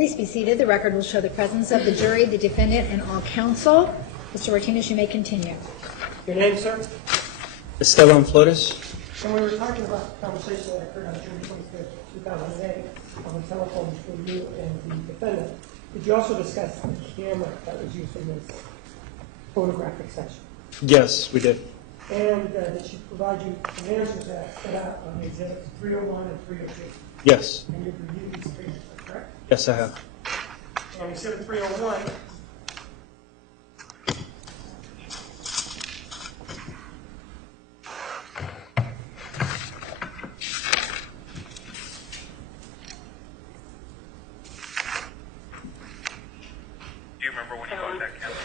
Please be seated. The record will show the presence of the jury, the defendant, and all counsel. Mr. Martinez, you may continue. Your name, sir? Esteban Flores. And we were talking about the conversation that occurred on June 25th, 2008, on the telephone between you and the defendant. Did you also discuss the camera that was used in this photographic session? Yes, we did. And did she provide you the answers that set out on the exhibits 301 and 302? Yes. And you've reviewed these previously, correct? Yes, I have. And exhibit 301. Do you remember when you bought that camera?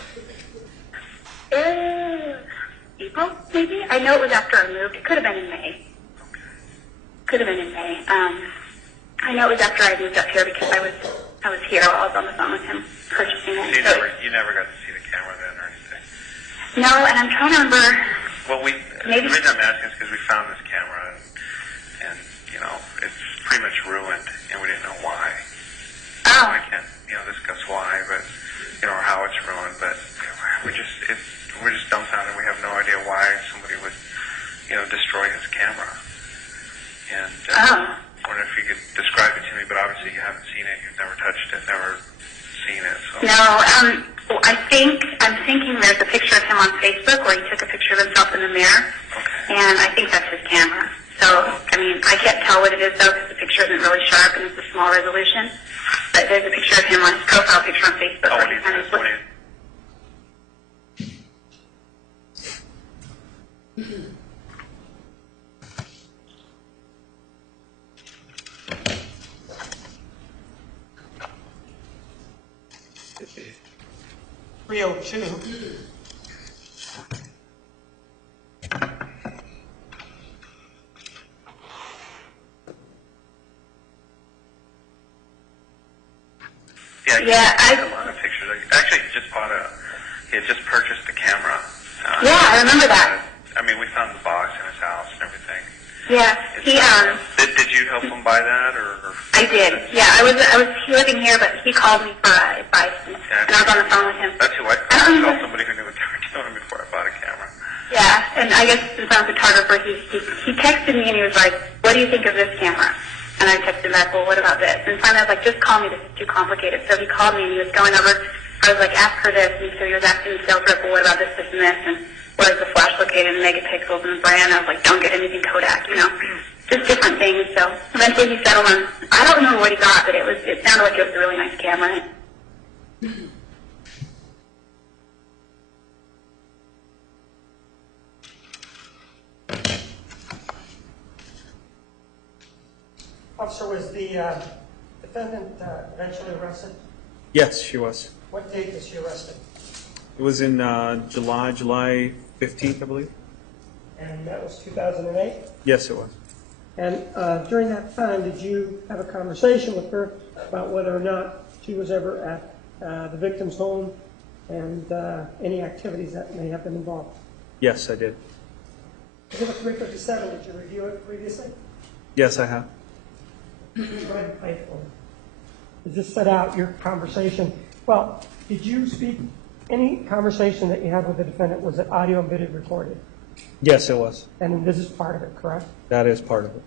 April, maybe? I know it was after I moved. It could have been in May. Could have been in May. I know it was after I moved up here because I was here while I was on the phone with him purchasing it. So you never got to see the camera then or anything? No, and I'm trying to remember. Well, the reason I'm asking is because we found this camera and you know, it's pretty much ruined and we didn't know why. Oh. I can't, discuss why, but, or how it's ruined, but we're just dumbfounded. We have no idea why somebody would, destroy his camera. And I wonder if you could describe it to me, but obviously you haven't seen it. You've never touched it, never seen it. So. No, I'm thinking there's a picture of him on Facebook where he took a picture of himself in the mirror, and I think that's his camera. So, I can't tell what it is though because the picture isn't really sharp and it's a small resolution. But there's a picture of him on his profile picture on Facebook. Oh, what do you think? Yeah, I a lot of pictures. Actually, he had just purchased the camera. Yeah, I remember that. We found the box in his house and everything. Yeah, Did you help him buy that, or? I did. Yeah, I was living here, but he called me for advice, and I was on the phone with him. That's who I called somebody who knew what they were doing before I bought a camera. Yeah, and I guess since I'm a photographer, he texted me and he was like, "What do you think of this camera?" And I texted him back, "Well, what about this?" And finally I was like, "Just call me. This is too complicated." So he called me and he was going over. I was like, "Ask her this," and so he was asking the sales rep, "Well, what about this, this, and this?" And where is the flash located, and megapixels, and the brand. I was like, "Don't get anything Kodak," just different things. So eventually he settled on. I don't remember what he got, but it sounded like it was a really nice camera. Officer, was the defendant eventually arrested? Yes, she was. What date was she arrested? It was in July 15th, I believe. And that was 2008? Yes, it was. And during that time, did you have a conversation with her about whether or not she was ever at the victim's home and any activities that may have been involved? Yes, I did. Exhibit 357, did you review it previously? Yes, I have. Go ahead and play it for me. Does this set out your conversation? Well, did you speak, any conversation that you had with the defendant, was it audio and video recorded? Yes, it was. And this is part of it, correct? That is part of it.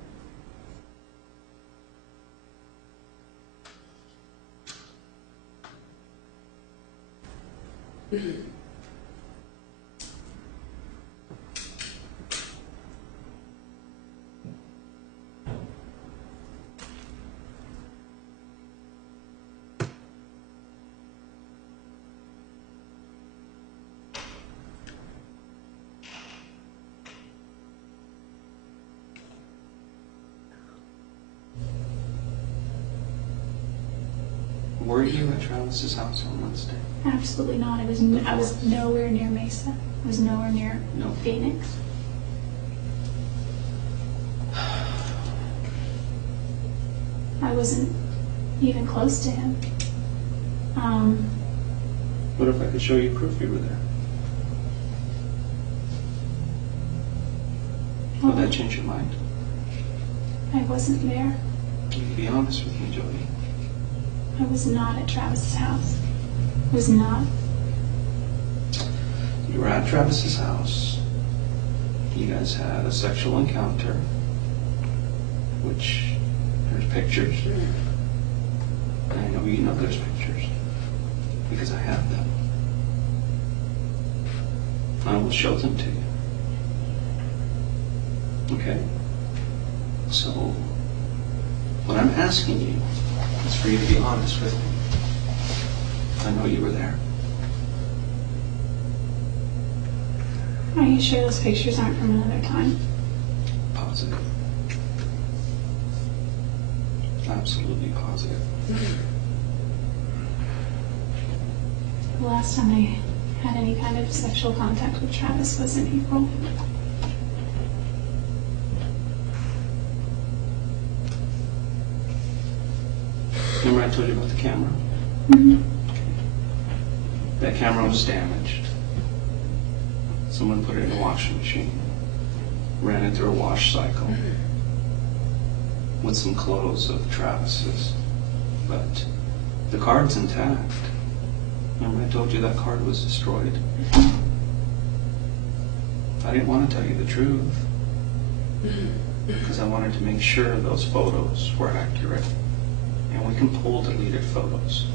Were you at Travis's house on Wednesday? Absolutely not. I was nowhere near Mesa. I was nowhere near Phoenix. I wasn't even close to him. What if I could show you proof you were there? Would that change your mind? I wasn't there. Can you be honest with me, Jodi? I was not at Travis's house. I was not. You were at Travis's house. You guys had a sexual encounter, which there's pictures. And I know you know there's pictures because I have them. I will show them to you. Okay? So, what I'm asking you is for you to be honest with me. I know you were there. Are you sure those pictures aren't from another time? Positive. Absolutely positive. The last time I had any kind of sexual contact with Travis was in April. Remember I told you about the camera? Mm-hmm. That camera was damaged. Someone put it in a washing machine, ran it through a wash cycle with some clothes of Travis's, but the card's intact. Remember I told you that card was destroyed? I didn't want to tell you the truth because I wanted to make sure those photos were accurate, and we can pull deleted photos.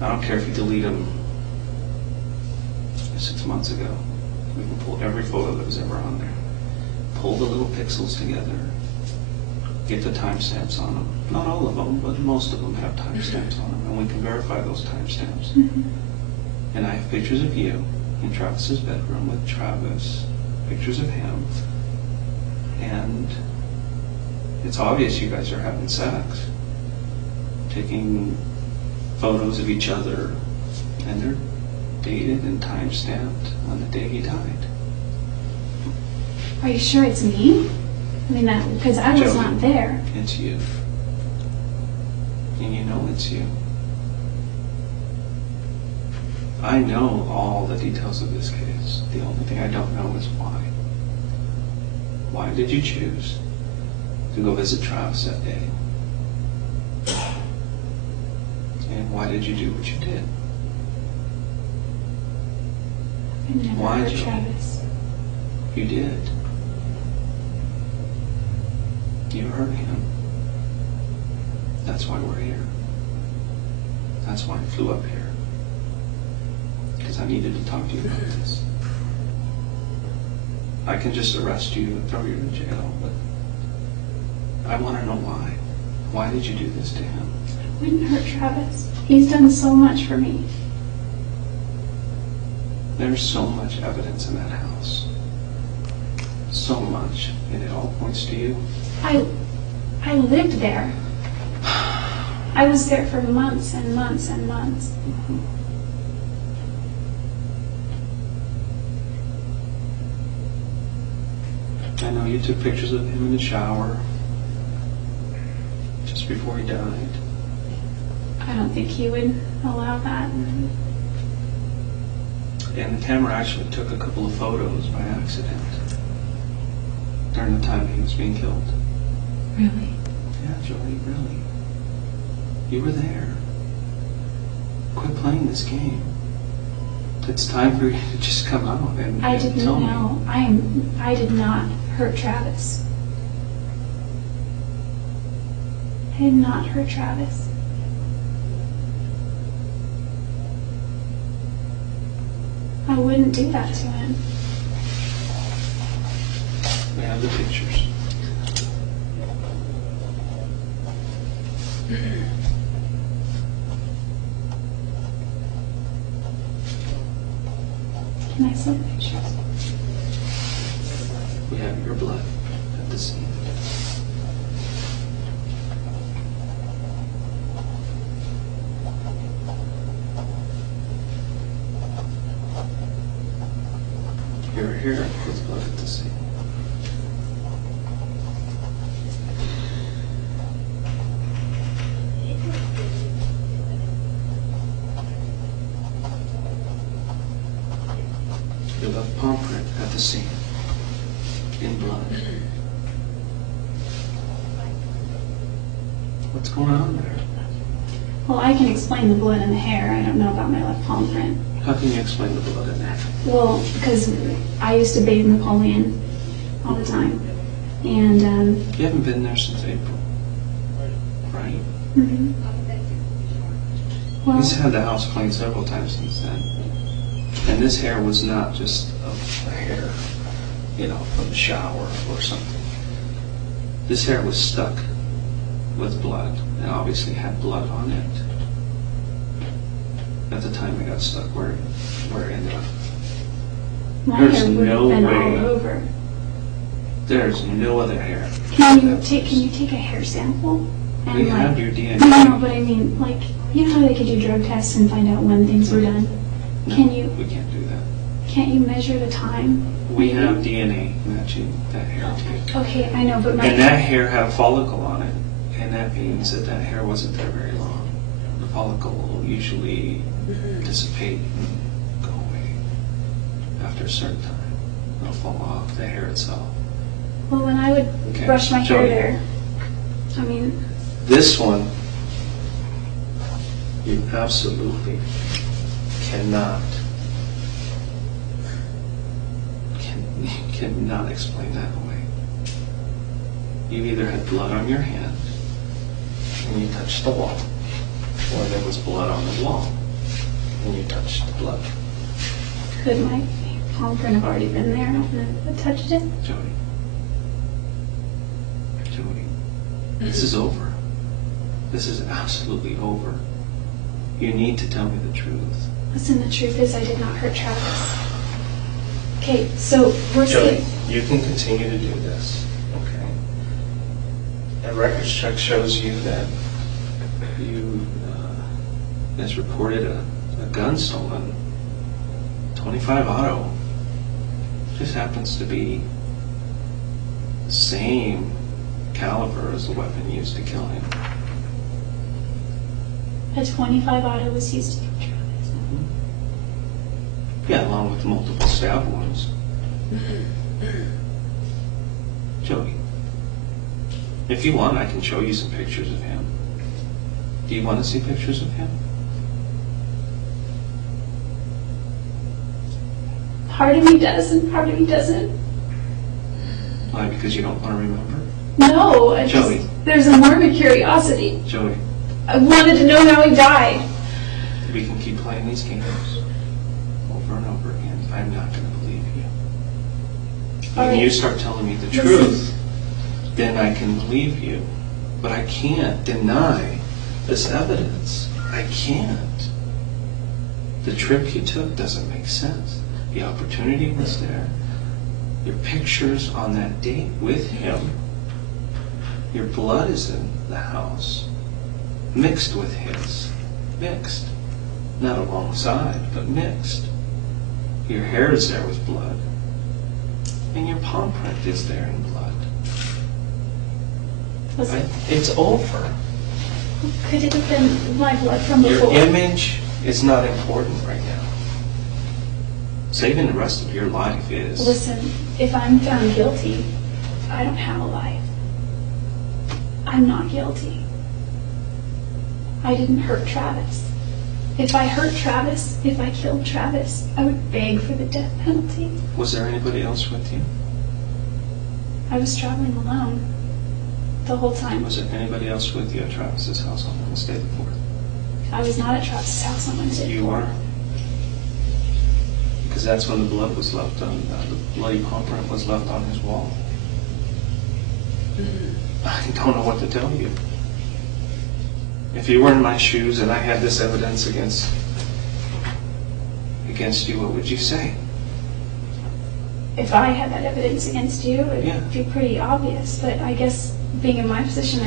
I don't care if you delete them 6 months ago. We can pull every photo that was ever on there. Pull the little pixels together. Get the timestamps on them. Not all of them, but most of them have timestamps on them, and we can verify those timestamps. And I have pictures of you in Travis's bedroom with Travis, pictures of him, and it's obvious you guys are having sex. Taking photos of each other, and they're dated and time-stamped on the day he died. Are you sure it's me? I mean, because I was Jodi, not there. It's you. And you know it's you. I know all the details of this case. The only thing I don't know is why. Why did you choose to go visit Travis that day? And why did you do what you did? I never Why, heard Jodi? Travis. You did. You hurt him. That's why we're here. That's why I flew up here. Because I needed to talk to you about this. I can just arrest you and throw you in jail, but I want to know why. Why did you do this to him? I wouldn't hurt Travis. He's done so much for me. There's so much evidence in that house. So much. And it all points to you. I lived there. I was there for months and months and months. I know you took pictures of him in the shower just before he died. I don't think he would allow that. And the camera actually took a couple of photos by accident during the time he was being killed. Really? Yeah, Jodi, really. You were there. Quit playing this game. It's time for you to just come out and I didn't tell me. know. I did not hurt Travis. I did not hurt Travis. I wouldn't do that to him. We have the pictures. Can I see the pictures? We have your blood at the scene. You're here with blood at the scene. You left palm print at the scene in blood. What's going on there? Well, I can explain the blood and the hair. I don't know about my left palm print. How can you explain the blood in that? Well, because I used to bathe Napoleon all the time. And, You haven't been there since April, right? mhm. Well, He's had the house cleaned several times since then. And this hair was not just a hair, from the shower or something. This hair was stuck with blood and obviously had blood on it. At the time it got stuck where it ended up. my there's hair would no have been way. all over. There's no other hair. Can you take a hair sample? And We have your DNA. No, but I mean, like, you know how they could do drug tests and find out when things were done? No, Can you, We can't do that. can't you measure the time? We have DNA matching that hair too. Okay, I know, but my... And that hair had a follicle on it, and that means that that hair wasn't there very long. The follicle will usually dissipate and go away after a certain time. It'll fall off, the hair itself. Well, when I would Okay, brush my hair Jodi. there, I mean, This one, you absolutely cannot explain that away. You either had blood on your hand and you touched the wall, or there was blood on the wall and you touched the blood. could my palm print have already been there and I touched it? Jodi, this is over. This is absolutely over. You need to tell me the truth. Listen, the truth is I did not hurt Travis. Okay, so we're Jodi, saying... you can continue to do this, okay? A records check shows you that you has reported a gun stolen, 25 auto. Just happens to be the same caliber as the weapon used to kill him. A 25 auto was used to kill Travis. Yeah, along with multiple stab wounds. Jodi, if you want, I can show you some pictures of him. Do you want to see pictures of him? Part of me does and part of me doesn't. Why? Because you don't want to remember? No, I just, Jodi. there's a morbid curiosity. Jodi, I wanted to know how he died. we can keep playing these games over and over again. I'm not going to believe you. All When right. you start telling me the Listen. truth, then I can believe you. But I can't deny this evidence. I can't. The trip you took doesn't make sense. The opportunity was there. Your pictures on that date with him. Your blood is in the house, mixed with his. Mixed. Not alongside, but mixed. Your hair is there with blood. And your palm print is there in blood. Listen, It's over. could it have been my blood from Your before? image is not important right now. Saving the rest of your life is. Listen, if I'm found guilty, I don't have a life. I'm not guilty. I didn't hurt Travis. If I hurt Travis, if I killed Travis, I would beg for the death penalty. Was there anybody else with you? I was traveling alone the whole time. Was there anybody else with you at Travis's house on Wednesday the 4th? I was not at Travis's house on Wednesday. You were? Because that's when the blood was left on, the bloody palm print was left on his wall. I don't know what to tell you. If you were in my shoes and I had this evidence against you, what would you say? If I had that evidence against you, it'd Yeah. be pretty obvious. But I guess being in my position,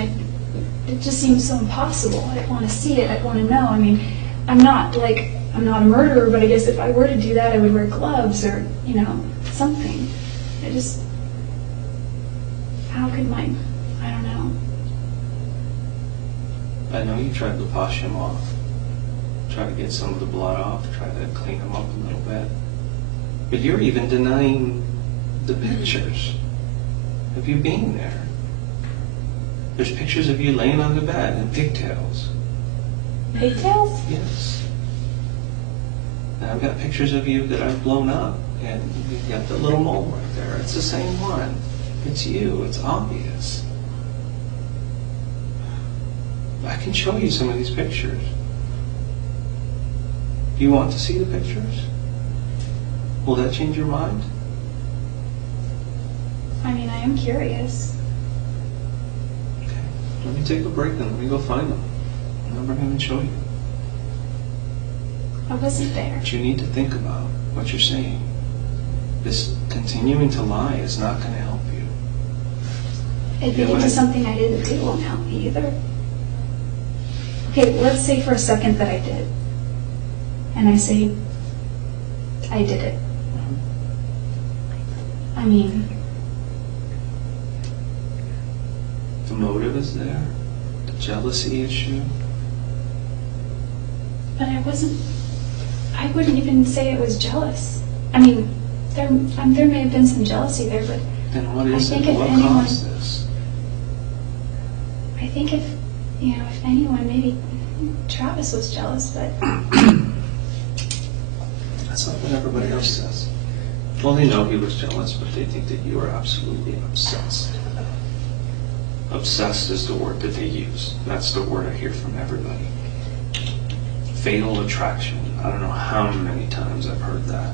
it just seems so impossible. I'd want to see it. I'd want to know. I mean, I'm not a murderer, but I guess if I were to do that, I would wear gloves or, something. How could I don't know. I know you tried to wash him off, try to get some of the blood off, try to clean him up a little bit. But you're even denying the pictures of you being there. There's pictures of you laying on the bed in pigtails. Pigtails? Yes. And I've got pictures of you that I've blown up, and you've got the little mole right there. It's the same one. It's you. It's obvious. I can show you some of these pictures. Do you want to see the pictures? Will that change your mind? I mean, I am curious. Okay. Let me take a break then. Let me go find them. And I'll bring them and show you. I wasn't there. But you need to think about what you're saying. This continuing to lie is not going to help you. Admitting to something I didn't do won't help me either. Okay, let's say for a second that I did. And I say, I did it. I mean, The motive is there. The jealousy issue. but I wouldn't even say I was jealous. I mean, there may have been some jealousy there, but Then what I is think it? if What anyone- caused this? I think if anyone, maybe Travis was jealous, but That's not what everybody else says. Well, they know he was jealous, but they think that you are absolutely obsessed. Obsessed is the word that they use. That's the word I hear from everybody. Fatal attraction. I don't know how many times I've heard that.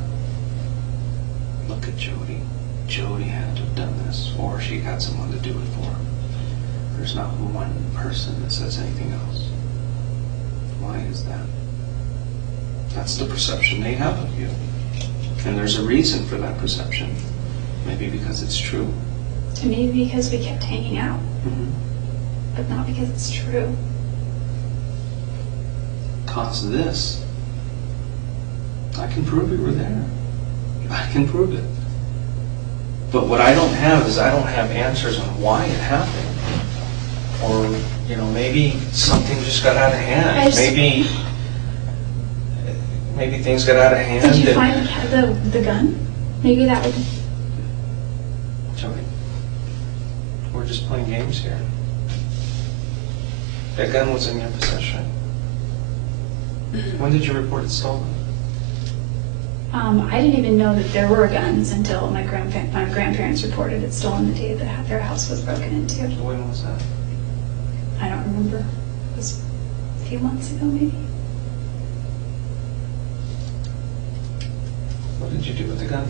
Look at Jodi. Jodi had to have done this, or she got someone to do it for her. There's not one person that says anything else. Why is that? That's the perception they have of you. And there's a reason for that perception. Maybe because it's true. maybe because we kept hanging out, but not because it's true. Cause this. I can prove you were there. I can prove it. But what I don't have is I don't have answers on why it happened. Or, maybe something just got out of hand. Maybe things got out of hand. Did you and- find the gun? Maybe that would. Jodi, we're just playing games here. That gun was in your possession. When did you report it stolen? I didn't even know that there were guns until my grandparents reported it stolen the day that their house was broken into. So when was that? I don't remember. It was a few months ago, maybe. What did you do with the gun?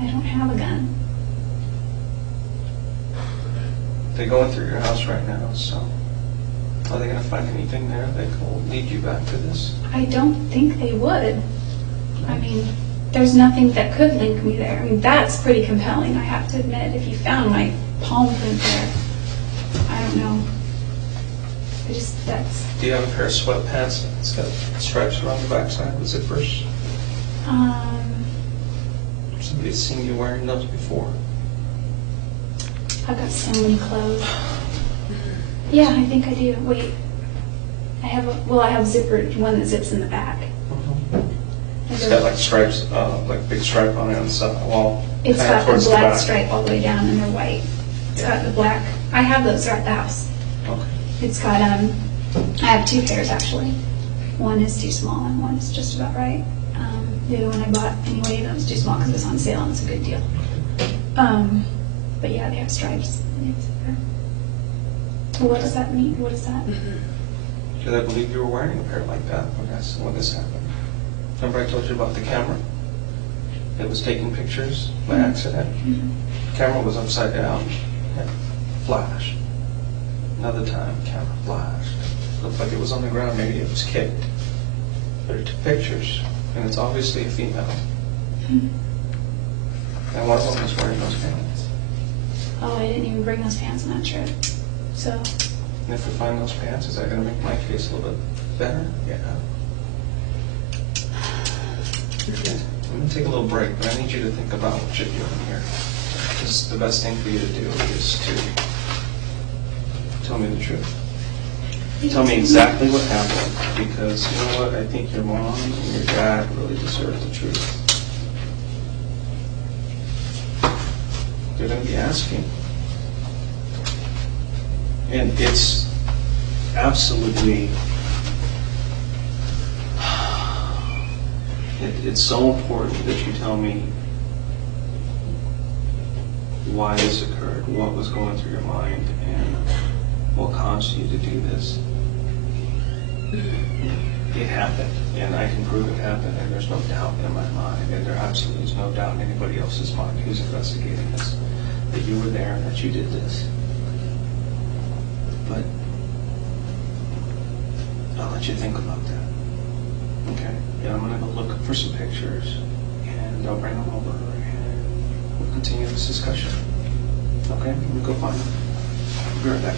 I don't have a gun. They're going through your house right now, so are they going to find anything there that will lead you back to this? I don't think they would. I mean, there's nothing that could link me there. I mean, that's pretty compelling, I have to admit. If you found my palm print there, I don't know. That's, Do you have a pair of sweatpants that's got stripes around the backside? Was it first? Somebody's seen you wearing those before. I've got so many clothes. Yeah, I think I do. Wait. I have zippered one that zips in the back. It's got like stripes, like big stripe on it on the side. Well, It's kind of got towards the the black back. stripe all the way down and they're white. It's got the black. I have those at the house. Okay. It's got, I have two pairs actually. One is too small and one is just about right. The other one I bought anyway, that was too small because it was on sale and it's a good deal. But yeah, they have stripes. What does that mean? What is that? Because I believe you were wearing a pair like that when this happened. Remember I told you about the camera? It was taking pictures by accident. The camera was upside down. It flashed. Another time, the camera flashed. Looked like it was on the ground. Maybe it was kicked. But it took pictures, and it's obviously a female. And one of them was wearing those pants. Oh, I didn't even bring those pants on that trip. So, And if we find those pants, is that going to make my case a little bit better? Yeah. I'm going to take a little break, but I need you to think about what you're doing here. Because the best thing for you to do is to tell me the truth. Tell me exactly what happened, because you know what? I think your mom and your dad really deserve the truth. They're going to be asking. And it's absolutely, it's so important that you tell me why this occurred, what was going through your mind, and what caused you to do this. It happened, and I can prove it happened, and there's no doubt in my mind, and there absolutely is no doubt in anybody else's mind who's investigating this, that you were there and that you did this. But I'll let you think about that, okay? And I'm gonna go look for some pictures, and I'll bring them over, and we'll continue this discussion. Okay, let me go find them. I'll be right back.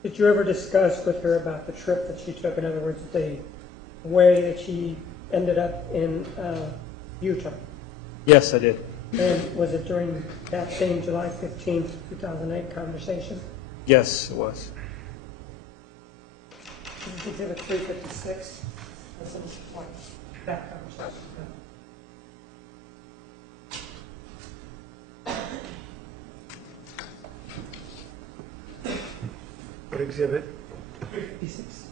Did you ever discuss with her about the trip that she took? In other words, the way that she ended up in Utah? Yes, I did. And was it during that same July 15th, 2008 conversation? Yes, it was. This is Exhibit 356. This is like that conversation. What exhibit? 356.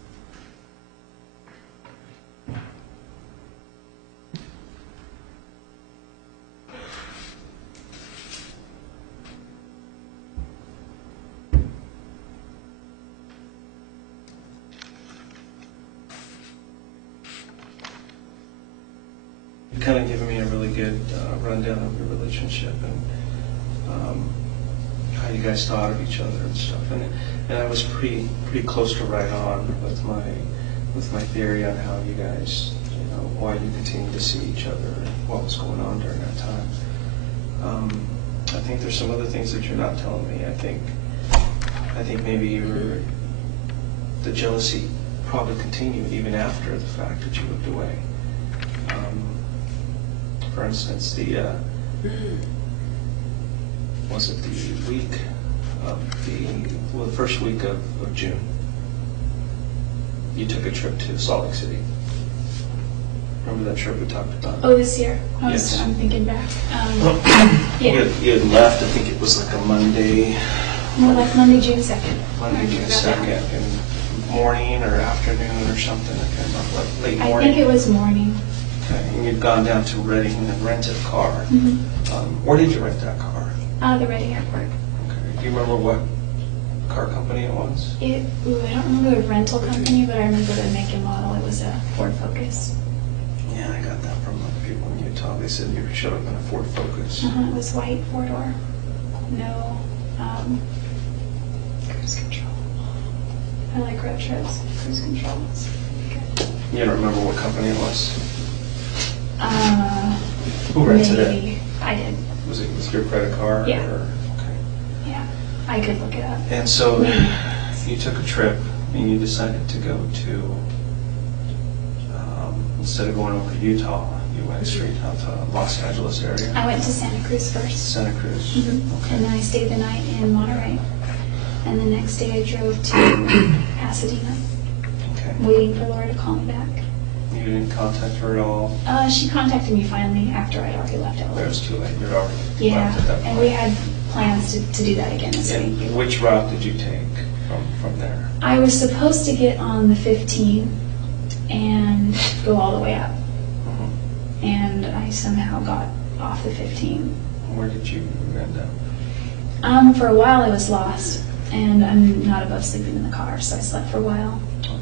You've kind of given me a really good rundown of your relationship and how you guys thought of each other and stuff. And I was pretty close to right on with my theory on how you guys, why you continued to see each other and what was going on during that time. I think there's some other things that you're not telling me. I think maybe the jealousy probably continued even after the fact that you moved away. For instance, was it the week of the first week of June, you took a trip to Salt Lake City. Remember that trip we talked about? Oh, this year? Yes. I'm thinking back. You had left, I think it was like a Monday. More like Monday, June 2nd. Monday, June 2nd, in morning or afternoon or something, I can't remember, like late I morning. think it was morning. Okay, and you'd gone down to Reading and rented a car. Where did you rent that car? The Reading Airport. Okay, do you remember what car company it was? I don't remember the rental company, but I remember the make and model. It was a Ford Focus. Yeah, I got that from other people in Utah. They said you showed up in a Ford Focus. It was white, four-door. No cruise control. I like road trips. Cruise control is good. You don't remember what company it was? Who rented maybe. it? I did. Was it with your credit card? Yeah. Or, okay. Yeah, I could look it up. And so you took a trip and you decided to go to, instead of going over to Utah, you went straight out to Los Angeles area? I went to Santa Cruz first. Santa Cruz. And then I stayed the night in Monterey. And the next day I drove to Pasadena, Okay. waiting for Laura to call me back. You didn't contact her at all? She contacted me finally after I'd already left LA. It was too late. You'd already Yeah, left at that point. and we had plans to do that again this week. And which route did you take from there? I was supposed to get on the 15 and go all the way up. And I somehow got off the 15. Where did you end up? For a while I was lost, and I'm not above sleeping in the car, so I slept for a while.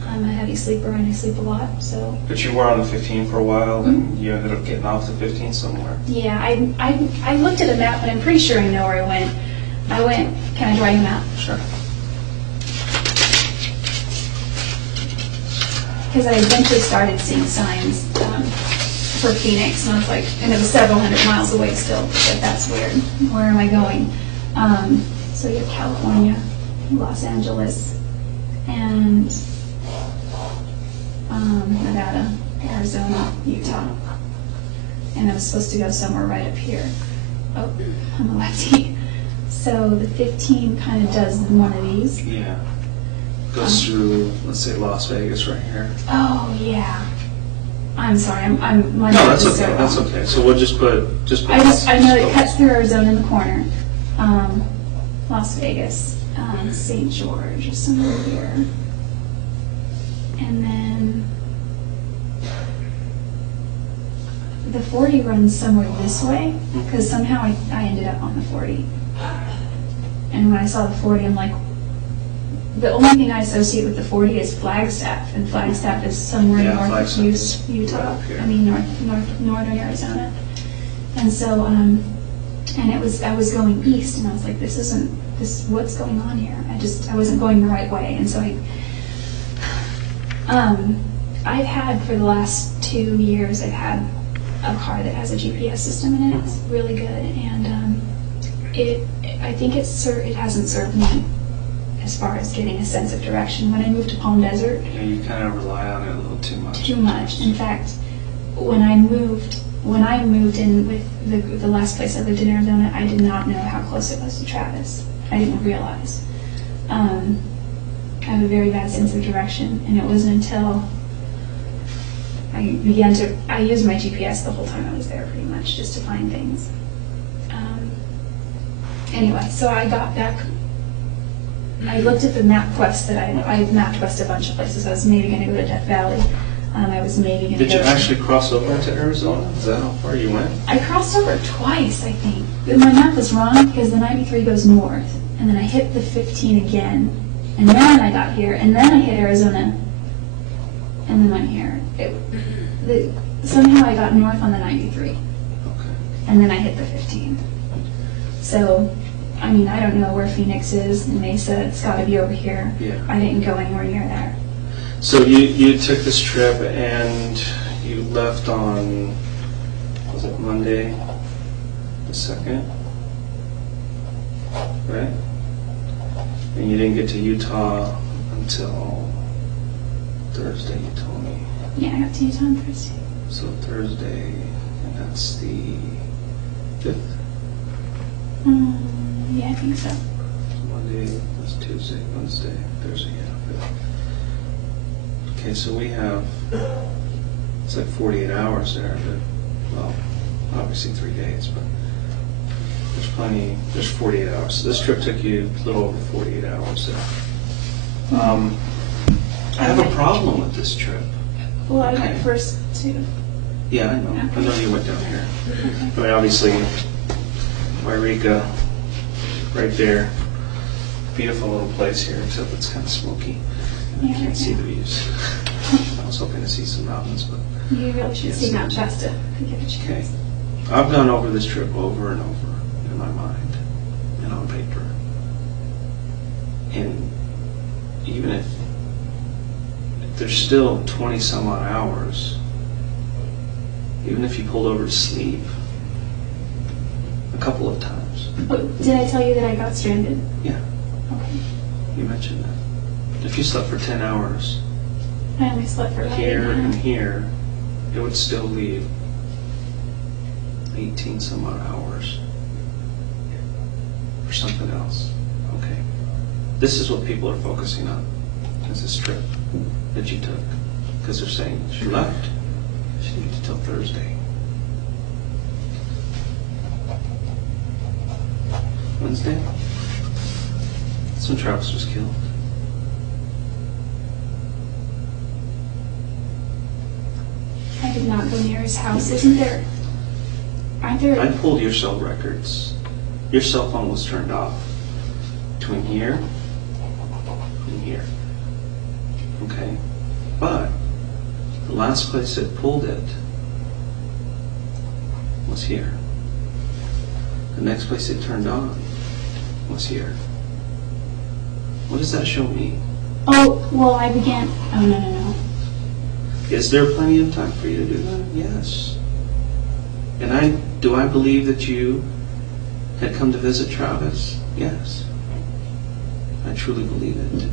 I'm a heavy sleeper and I sleep a lot, so. But you were on the 15 for a while, and you ended up getting off the 15 somewhere? Yeah, I looked at a map, but I'm pretty sure I know where I went. Can I draw you a map? Sure. Because I eventually started seeing signs for Phoenix, and I was like, and it was several hundred miles away still, but that's weird. Where am I going? So you have California, Los Angeles, and Nevada, Arizona, Utah. And I was supposed to go somewhere right up here. Oh, I'm a lefty. So the 15 kind of does one of these. Yeah. Goes through, let's say, Las Vegas right here. Oh, yeah. I'm sorry, my No, math that's is so okay, wrong. that's okay. So we'll just put I know it cuts through Arizona in the corner. Las Vegas, St. George, somewhere here. And then the 40 runs somewhere this way, because somehow I ended up on the 40. And when I saw the 40, I'm like, the only thing I associate with the 40 is Flagstaff, and Flagstaff is somewhere north Flagstaff of is Utah. right up here. I mean, northern Arizona. And so, and I was going east, and I was like, what's going on here? I wasn't going the right way, and so I've had for the last 2 years, I've had a car that has a GPS system in it. It's really good, and I think it hasn't served me as far as getting a sense of direction. When I moved to Palm Desert, Yeah, you kind of rely on it a little too much. too much. In fact, when I moved in with the last place I lived in Arizona, I did not know how close it was to Travis. I didn't realize. I have a very bad sense of direction, and it wasn't until I used my GPS the whole time I was there, pretty much, just to find things. Anyway, so I got back. I looked at the MapQuest that I MapQuest a bunch of places. I was maybe going to go to Death Valley. I was maybe going to Did go. you actually cross over into Arizona? Is that how far you went? I crossed over twice, I think. But my map was wrong because the 93 goes north, and then I hit the 15 again, and then I got here, and then I hit Arizona, and then I'm here. Somehow I got north on the 93, Okay. and then I hit the 15. So, I mean, I don't know where Phoenix is in Mesa. It's got to be over here. Yeah. I didn't go anywhere near there. So you took this trip and you left on, was it Monday the 2nd? Right? And you didn't get to Utah until Thursday, you told me. Yeah, I got to Utah on Thursday. So Thursday, and that's the 5th? Yeah, I think so. Monday, that's Tuesday, Wednesday, Thursday, yeah, 5th. Okay, so we have, it's like 48 hours there, but, well, obviously 3 days, but there's 48 hours. So this trip took you a little over 48 hours there. I have a problem with this trip. Well, I went first too. Yeah, I know. I know you went down here. I mean, obviously, Wairika, right there. Beautiful little place here, except it's kind of smoky. I Yeah, can't see the views. I was hoping to see some mountains, but You really should see Mount Shasta to get a chance. okay. I've gone over this trip over and over in my mind and on paper. And even if there's still 20 some odd hours, even if you pulled over to sleep a couple of times. Oh, did I tell you that I got stranded? Yeah, Okay. you mentioned that. If you slept for 10 hours I only slept for about 8 here and minutes. here, it would still leave 18 some odd hours for something else. Okay. This is what people are focusing on, is this trip that you took. Because they're saying she left, she didn't get till Thursday. Wednesday? That's when Travis was killed. I did not go near his house. Aren't there? I pulled your cell records. Your cell phone was turned off between here and here. Okay? But the last place it pulled it was here. The next place it turned on was here. What does that show me? Oh, well, I began. Oh, no. Is there plenty of time for you to do that? Yes. And do I believe that you had come to visit Travis? Yes. I truly believe it.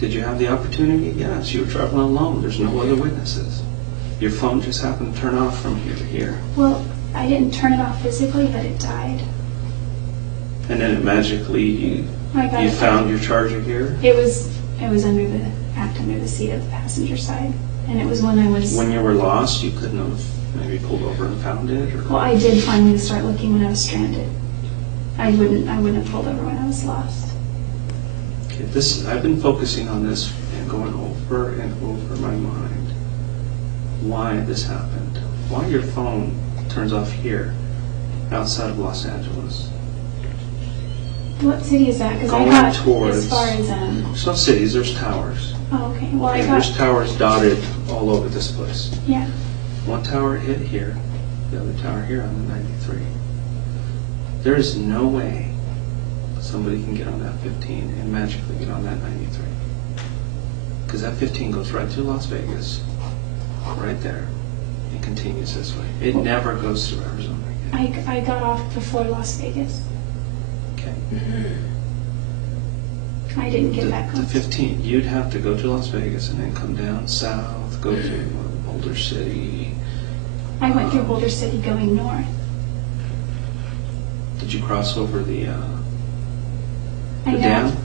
Did you have the opportunity? Yes, you were traveling alone. There's no other witnesses. Your phone just happened to turn off from here to here. Well, I didn't turn it off physically, but it died. And then it magically, I got you it found back. your charger here? It was under the seat of the passenger side, and it was when I was. When you were lost, you couldn't have maybe pulled over and found it? Or? Well, I did finally start looking when I was stranded. I wouldn't have pulled over when I was lost. Okay, I've been focusing on this and going over and over my mind why this happened. Why your phone turns off here outside of Los Angeles. What city is that? Because I Going got towards- as far as There's no cities, there's towers. Oh, okay. Well, I Okay, got there's towers dotted all over this place. yeah. One tower hit here, the other tower here on the 93. There is no way somebody can get on that 15 and magically get on that 93. Because that 15 goes right through Las Vegas, right there, and continues this way. It never goes through Arizona again. I got off before Las Vegas. Okay. I didn't get that The close. 15, you'd have to go to Las Vegas and then come down south, go to Boulder City. I went through Boulder City going north. Did you cross over the I got. dam?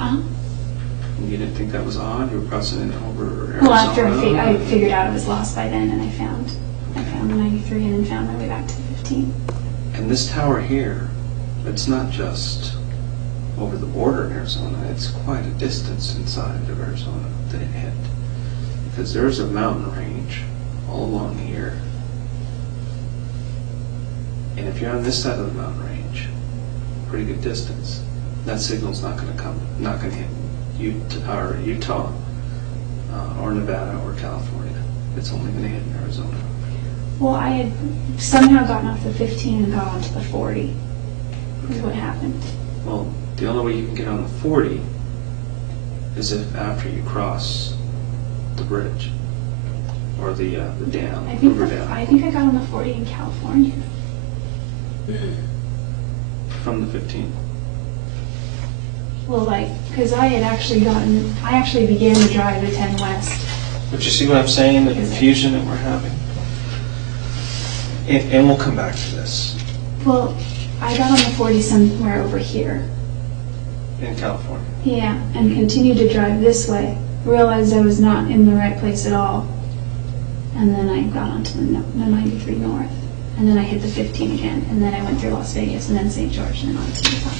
Uh-huh. You didn't think that was odd? You were crossing it over Arizona? Well, after I figured out I was lost by then, and I found the 93 and then found my way back to the 15. And this tower here, it's not just over the border in Arizona, it's quite a distance inside of Arizona that it hit. Because there's a mountain range all along here. And if you're on this side of the mountain range, pretty good distance, that signal's not going to hit Utah, or Nevada, or California. It's only going to hit in Arizona. Well, I had somehow gotten off the 15 and got onto the 40. Is what happened. Well, the only way you can get on the 40 is if after you cross the bridge or the dam, river dam. I think I got on the 40 in California. From the 15. Well, because I actually began to drive the 10 West. But you see what I'm saying, the confusion that we're having? And we'll come back to this. Well, I got on the 40 somewhere over here. In California. Yeah, and continued to drive this way. Realized I was not in the right place at all. And then I got onto the 93 North. And then I hit the 15 again. And then I went through Las Vegas and then St. George and then on to Utah.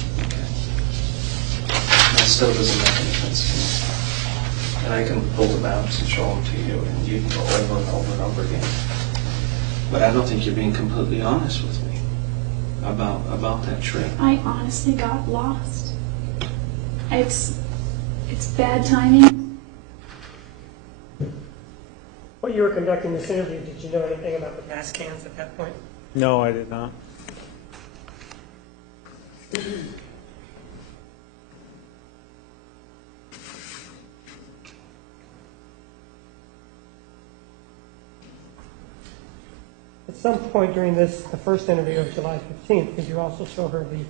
That still doesn't make any sense to me. And I can pull the maps and show them to you, and you can go over and over and over again. But I don't think you're being completely honest with me about that trip. I honestly got lost. It's bad timing. While you were conducting this interview, did you know anything about the gas cans at that point? No, I did not. At some point during the first interview of July 15th, did you also show her the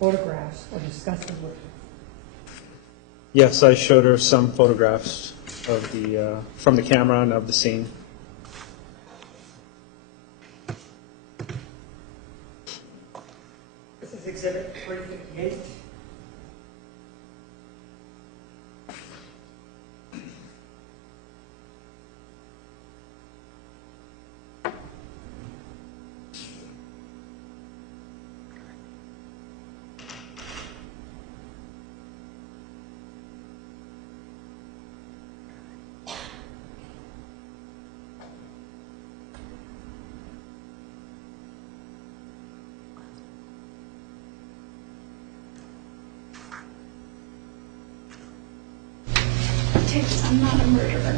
photographs or discuss them with her? Yes, I showed her some photographs of the from the camera and of the scene. This is Exhibit 358. Tips, I'm not a murderer.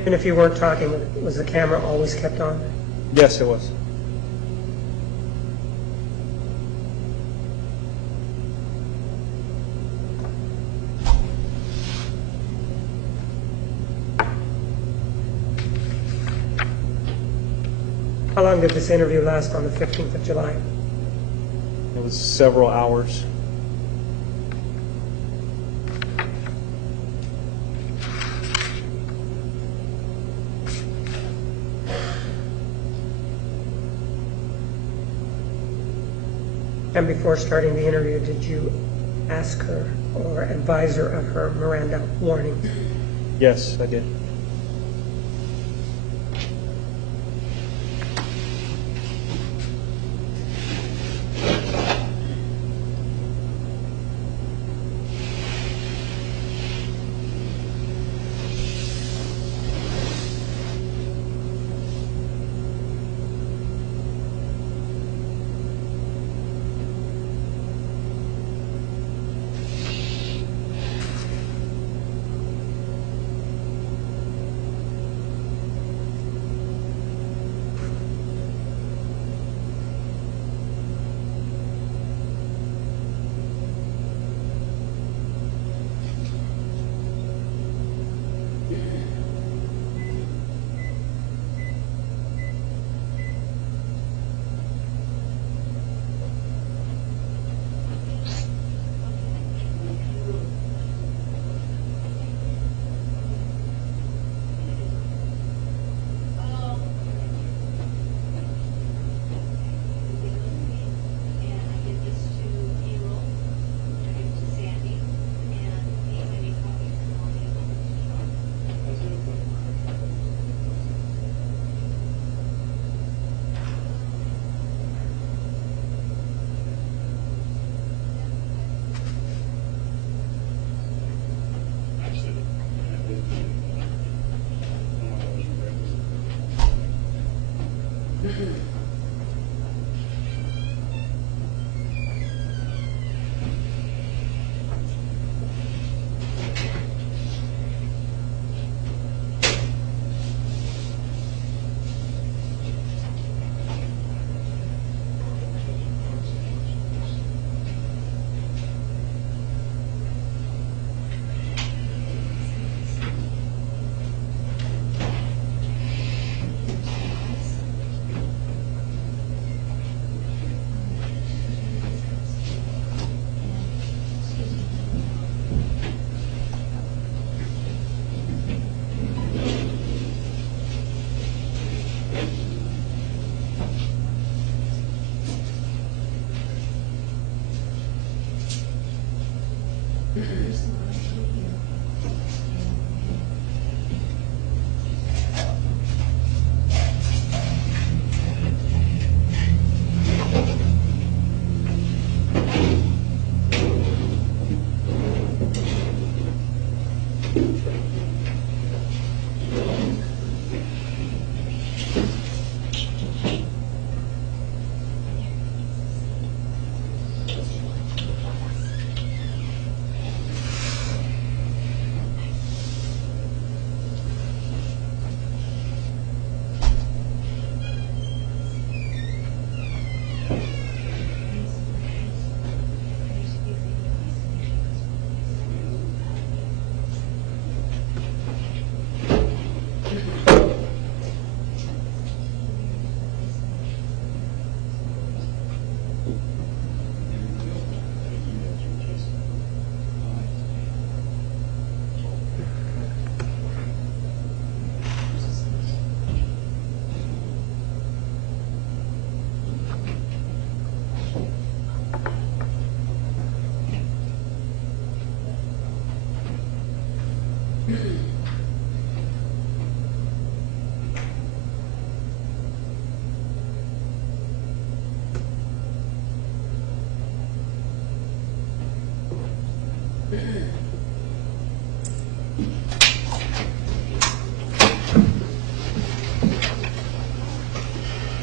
Even if you weren't talking, was the camera always kept on? Yes, it was. How long did this interview last on the 15th of July? It was several hours. And before starting the interview, did you ask her or advise her of her Miranda warning? Yes, I did.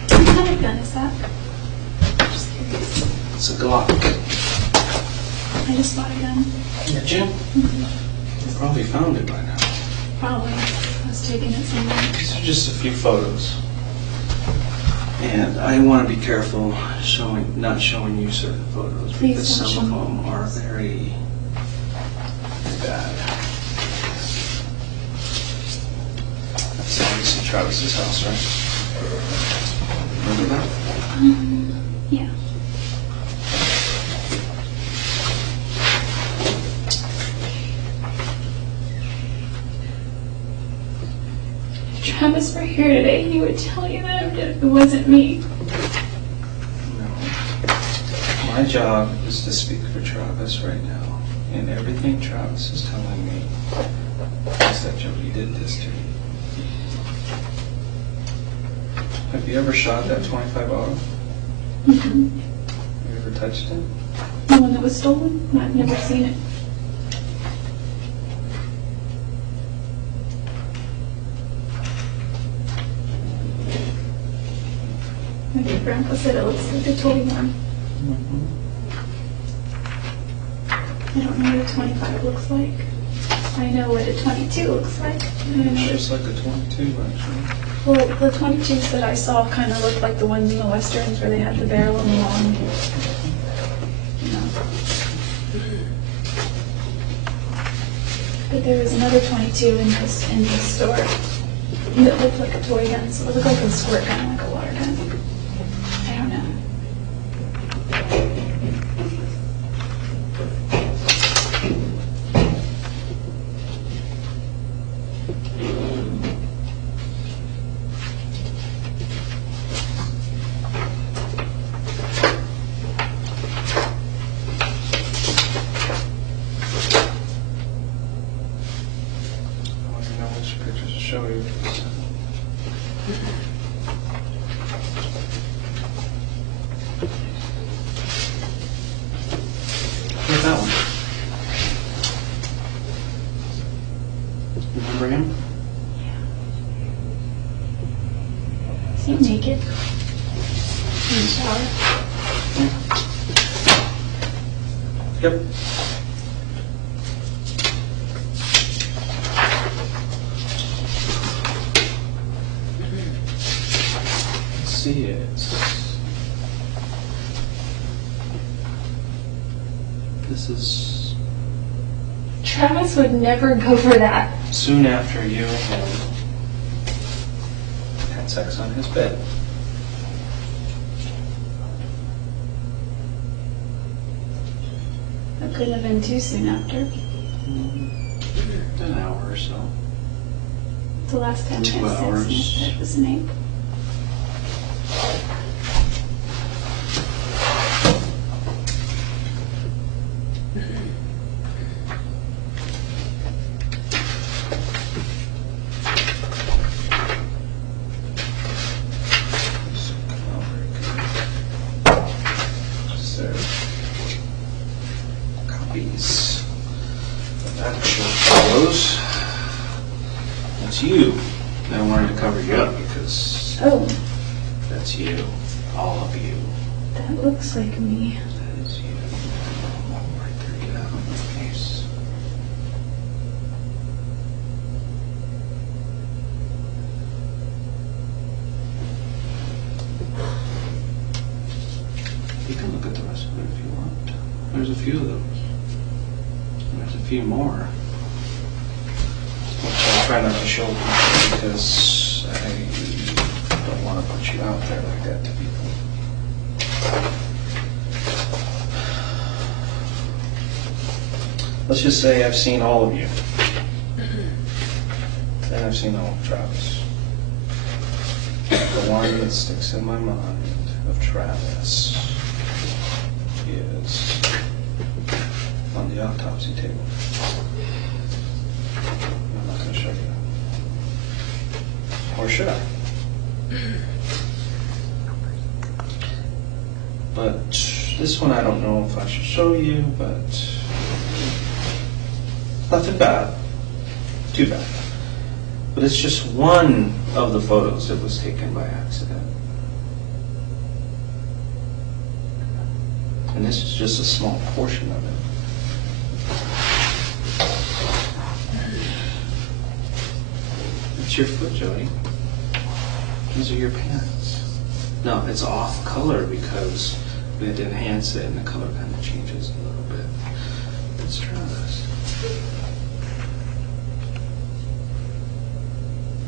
What kind of gun is that? Just curious. It's a Glock. I just bought a gun. Yeah, Jim? You probably found it by now. Probably. was taken at some point. These are just a few photos. And I want to be careful not showing you certain photos Please because don't some show of me. them are very bad. That's obviously Travis's house, right? Remember that? Yeah. If Travis were here today, he would tell you that it wasn't me. No. My job is to speak for Travis right now, and everything Travis is telling me is that Jodi did this to me. Have you ever shot that 25 auto? Have you ever touched it? The one that was stolen? I've never seen it. My grandpa said it looks like a toy one. I don't know what a 25 looks like. I know what a 22 looks like. And I know It's just like a 22, actually. well, the 22s that I saw kind of looked like the ones in the westerns where they had the barrel and the long. You know. But there was another 22 in this store that looked like a toy gun. So it looked like a squirt gun, like a water gun. I don't know. I want to know which pictures to show you. Here's that one. Remember him? Is he naked? In the shower? Yep. Let's see it. This is Travis would never go for that. soon after you and him had sex on his bed. That couldn't have been too soon after. An hour or so. The last time 2 I had sex in hours. his bed was an 8. Just there. Copies of actual photos. That's you. I wanted to cover you up because Oh, that's you. All of you. that looks like me. That is you. Right there, get out of my face. You can look at the rest of it if you want. There's a few of them. And there's a few more. Which I try not to show people because I don't want to put you out there like that to people. Let's just say I've seen all of you. And I've seen all of Travis. The one that sticks in my mind of Travis is on the autopsy table. I'm not going to show you. Or should I? But this one I don't know if I should show you, but nothing bad. Too bad. But it's just one of the photos that was taken by accident. And this is just a small portion of it. It's your foot, Jodi. These are your pants. No, it's off color because we had to enhance it and the color kind of changes a little bit. Let's try this.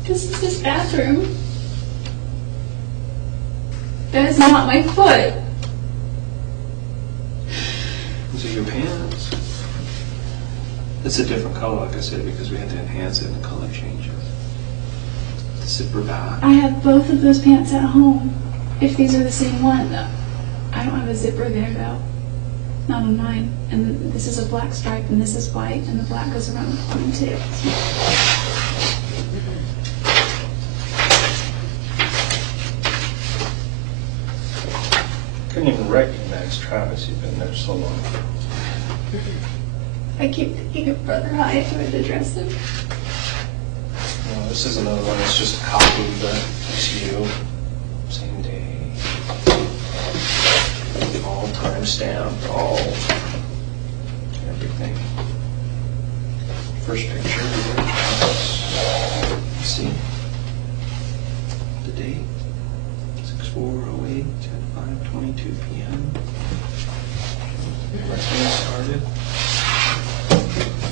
This is his bathroom. That is not my foot. These are your pants. It's a different color, like I said, because we had to enhance it and the color changes. The zipper back. I have both of those pants at home. If these are the same one, I don't have a zipper there though. Not on mine. And this is a black stripe and this is white and the black goes around the bottom too. Couldn't even recognize Travis, he'd been there so long. I keep thinking of Brother Hyatt would address him. No, this is another one, it's just a copy, but it's you. Same day. All time stamped, all everything. First picture, let's see. The date, 6/4/08, 10/5/22 p.m. That's when it started.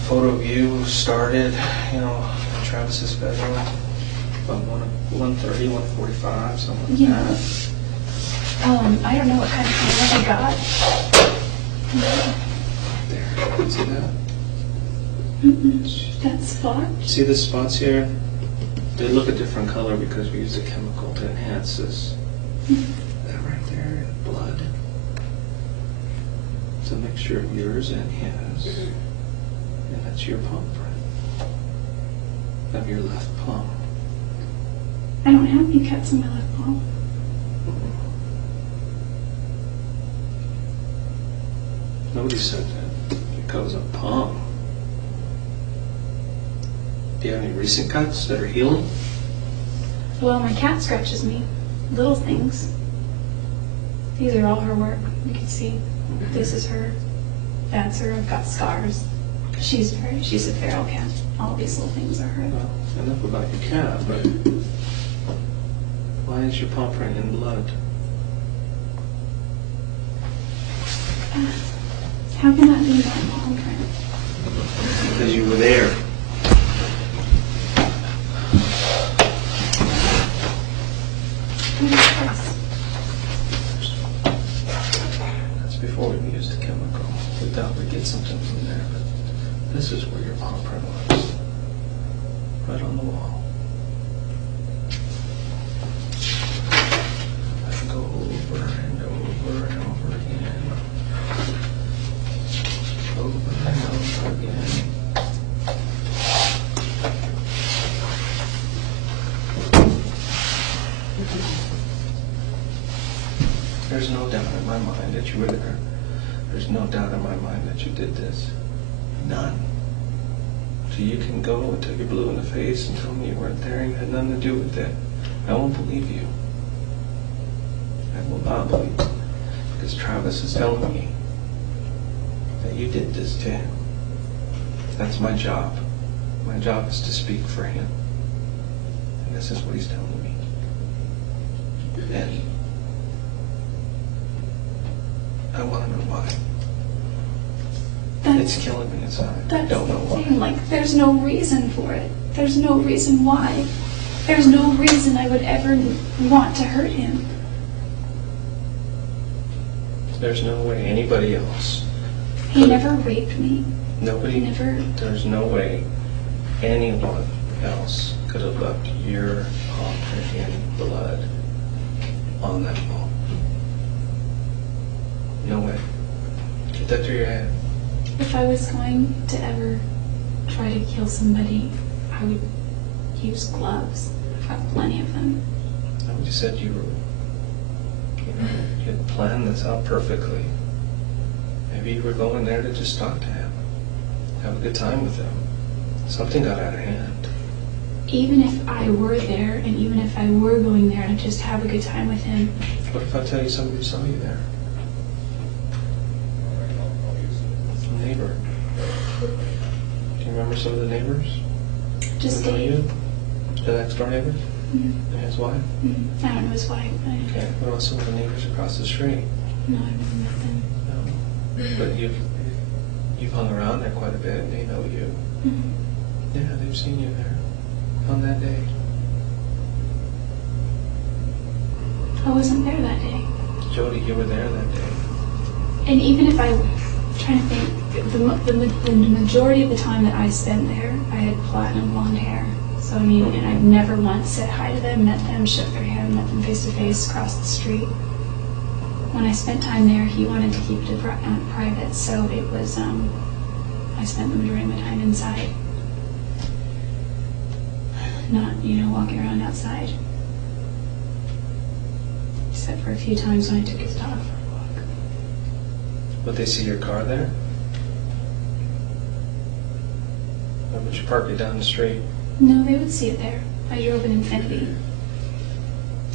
Photo view started, in Travis's bedroom, about 1:30, 1:45, something like Yeah. that. I don't know what kind of camera I got. There, see that? That spot. See the spots here? They look a different color because we used a chemical to enhance this. That right there, blood. It's a mixture of yours and his. And that's your palm print. Of your left palm. I don't have any cuts on my left palm. Nobody said that. It goes up palm. Do you have any recent cuts that are healing? Well, my cat scratches me. Little things. These are all her work. You can see. This is her. That's her. I've got scars. She's a feral cat. All these little things are her. Well, enough about your cat, but why is your palm print in blood? How can that be my palm print? Because you were there. What is this? That's before we used the chemical. We thought we'd get something from there, but this is where your palm print was. Right on the wall. I can go over and over and over again. Over and over again. There's no doubt in my mind that you were there. There's no doubt in my mind that you did this. None. So you can go until you're blue in the face and tell me you weren't there and you had nothing to do with it. I won't believe you. I will not believe you. Because Travis is telling me that you did this to him. That's my job. My job is to speak for him. And this is what he's telling me. And I want to know why. It's killing me inside. I That's don't know the why. thing. Like, there's no reason for it. There's no reason why. There's no reason I would ever want to hurt him. There's no way anybody else. He never raped me. Nobody. He never. There's no way anyone else could have left your palm print in blood on that wall. No way. Get that through your head. If I was going to ever try to kill somebody, I would use gloves. I have plenty of them. Nobody said you had planned this out perfectly. Maybe you were going there to just talk to him, have a good time with him. Something got out of hand. Even if I were there, and even if I were going there to just have a good time with him, What if I tell you somebody saw you there? A neighbor. Do you remember some of the neighbors? just Know Dave. you? The next door neighbor? Mm-hmm. And his wife? Mm-hmm. I don't know his wife, but Okay. What about some of the neighbors across the street? no, I've never met them. No. But you've hung around there quite a bit, and they know you. Mm-hmm. Yeah, they've seen you there on that day. I wasn't there that day. Jodi, you were there that day. And even if I'm trying to think, the majority of the time that I spent there, I had platinum blonde hair. So I mean, and I've never once said hi to them, met them, shook their hand, met them face to face, crossed the street. When I spent time there, he wanted to keep it private, so it was, I spent the majority of my time inside. Not, walking around outside. Except for a few times when I took his dog for a walk. Would they see your car there? Or would you park it down the street? No, they would see it there. I drove an Infinity.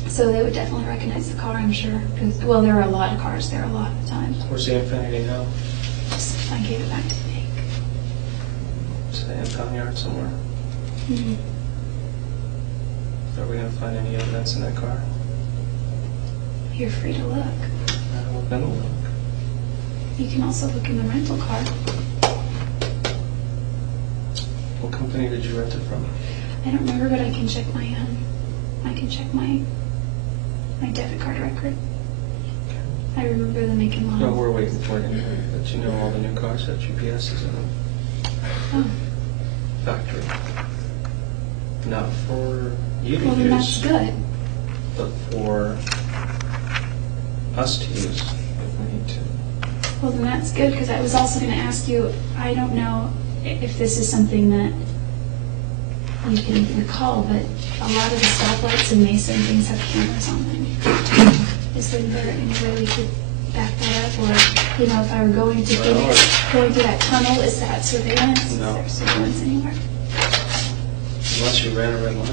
So they would definitely recognize the car, I'm sure. Well, there are a lot of cars there a lot of the time. Where's the Infinity now? I gave it back to the bank. It's in the impound yard somewhere. Mm-hmm. Are we going to find any evidence in that car? You're free to look. We're going to look. You can also look in the rental car. What company did you rent it from? I don't remember, but I can check my debit card record. I remember the make and model. No, we're waiting for it anyway. But you know all the new cars have GPSs in them. Oh, Factory. Not for you to well then that's use, good. but for us to use if we need to. Well then that's good, because I was also going to ask you, I don't know if this is something that you can recall, but a lot of the stoplights in Mesa and things have cameras on them. Is there any way we could back that up? Or, if I were going to going through that tunnel, is that surveillance? No. Is there surveillance anywhere? Unless you ran a red line.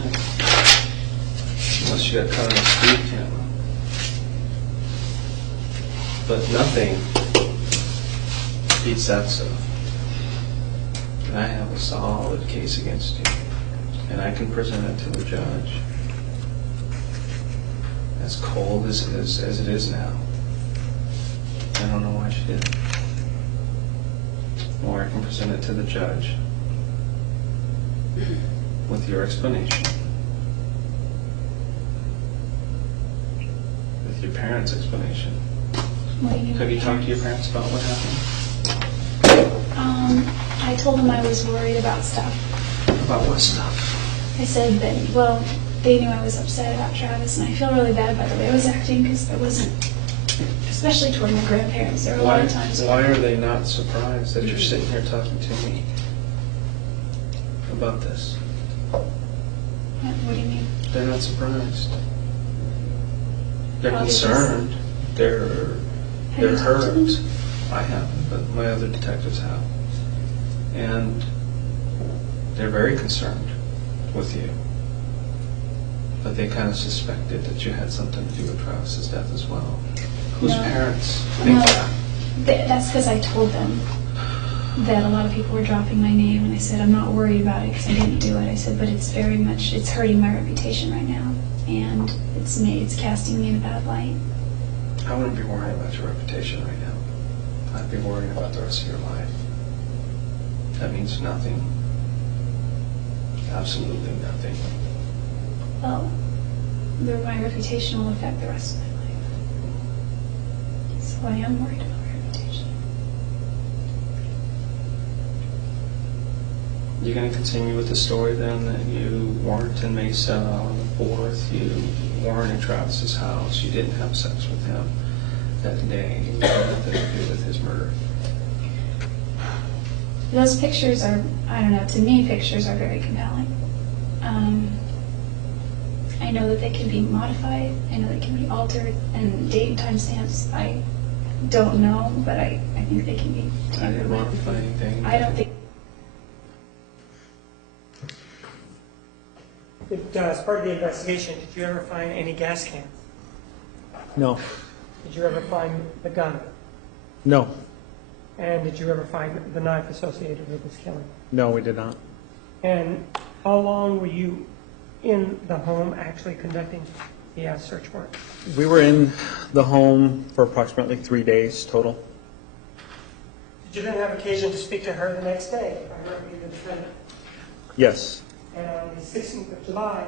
Unless you got caught on a speed camera. But nothing beats that stuff. And I have a solid case against you. And I can present it to the judge. As cold as it is now. I don't know why she did it. Or I can present it to the judge with your explanation. With your parents' explanation. What do you mean? Have you talked to your parents about what happened? I told them I was worried about stuff. About what stuff? I said that, well, they knew I was upset about Travis, and I feel really bad by the way I was acting, because there wasn't, especially toward my grandparents, there were a lot of times. Why are they not surprised that you're sitting here talking to me about this? What do you mean? They're not surprised. They're Well, because- concerned. They're Have you talked to hurt. them? I haven't, but my other detectives have. And they're very concerned with you. But they kind of suspected that you had something to do with Travis's death as well. Whose No. parents think No, that? that's because I told them that a lot of people were dropping my name, and I said, I'm not worried about it because I didn't do it. I said, but it's hurting my reputation right now, and it's casting me in a bad light. I wouldn't be worried about your reputation right now. I'd be worried about the rest of your life. That means nothing. Absolutely nothing. Well, my reputation will affect the rest of my life. So I am worried about my reputation. You're going to continue with the story then that you weren't in Mesa on the 4th, you weren't in Travis's house, you didn't have sex with him that day, you had nothing to do with his murder. Those pictures are, I don't know, to me pictures are very compelling. I know that they can be modified, I know they can be altered, and date and time stamps, I don't know, but I think they can be I tampered didn't with. modify anything. I don't think. As part of the investigation, did you ever find any gas cans? No. Did you ever find the gun? No. And did you ever find the knife associated with this killing? No, we did not. And how long were you in the home actually conducting the search warrant? We were in the home for approximately 3 days total. Did you then have occasion to speak to her the next day? I remember you the defendant. Yes, And on the 16th of July,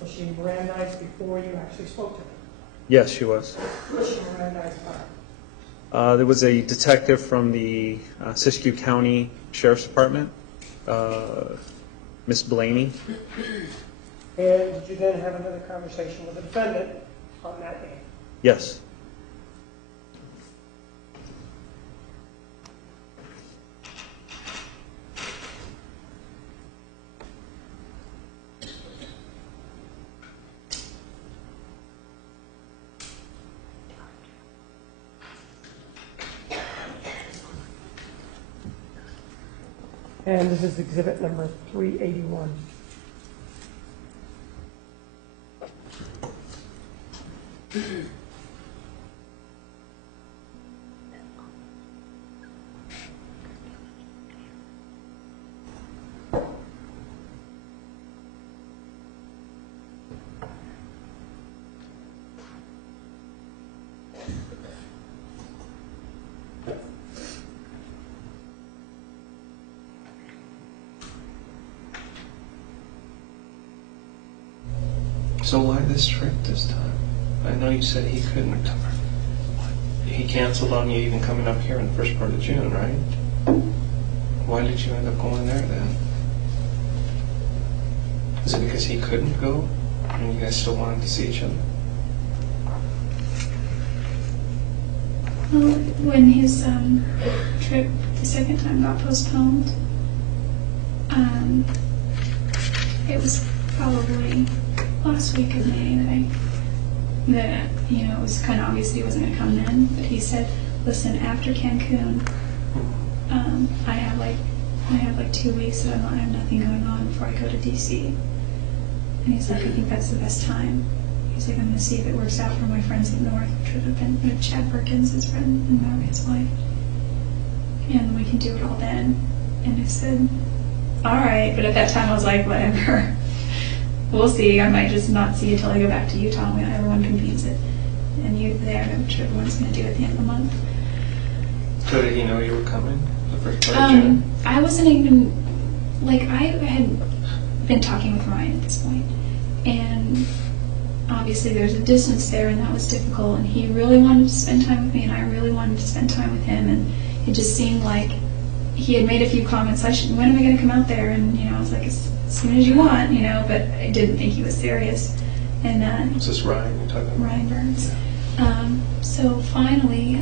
was she Mirandized before you actually spoke to her? yes, she was. Who was she Mirandized by? There was a detective from the Siskiyou County Sheriff's Department, Miss Blaney. And did you then have another conversation with the defendant on that day? Yes. And this is exhibit number 381. So why this trip this time? I know you said he couldn't come. He canceled on you even coming up here in the first part of June, right? Why did you end up going there then? Is it because he couldn't go and you guys still wanted to see each other? Well, when his trip the second time got postponed, it was probably last week of May that it was kind of obvious he wasn't going to come then. But he said, "Listen, after Cancun, I have like 2 weeks that I have nothing going on before I go to DC." And he's like, "I think that's the best time." He's like, "I'm going to see if it works out for my friends up north," which would have been Chad Perkins, his friend, and his wife. And we can do it all then. And I said, "All right," but at that time I was like, "Whatever. We'll see. I might just not see you till I go back to Utah when everyone convenes it. And you there, which everyone's going to do at the end of the month." So did he know you were coming the first part of June? I wasn't even, I had been talking with Ryan at this point. And obviously there's a distance there, and that was difficult. And he really wanted to spend time with me, and I really wanted to spend time with him. And it just seemed like he had made a few comments, when am I going to come out there? And, I was like, as soon as you want, but I didn't think he was serious. And Is this Ryan you're talking about? Ryan Burns. Yeah. So finally,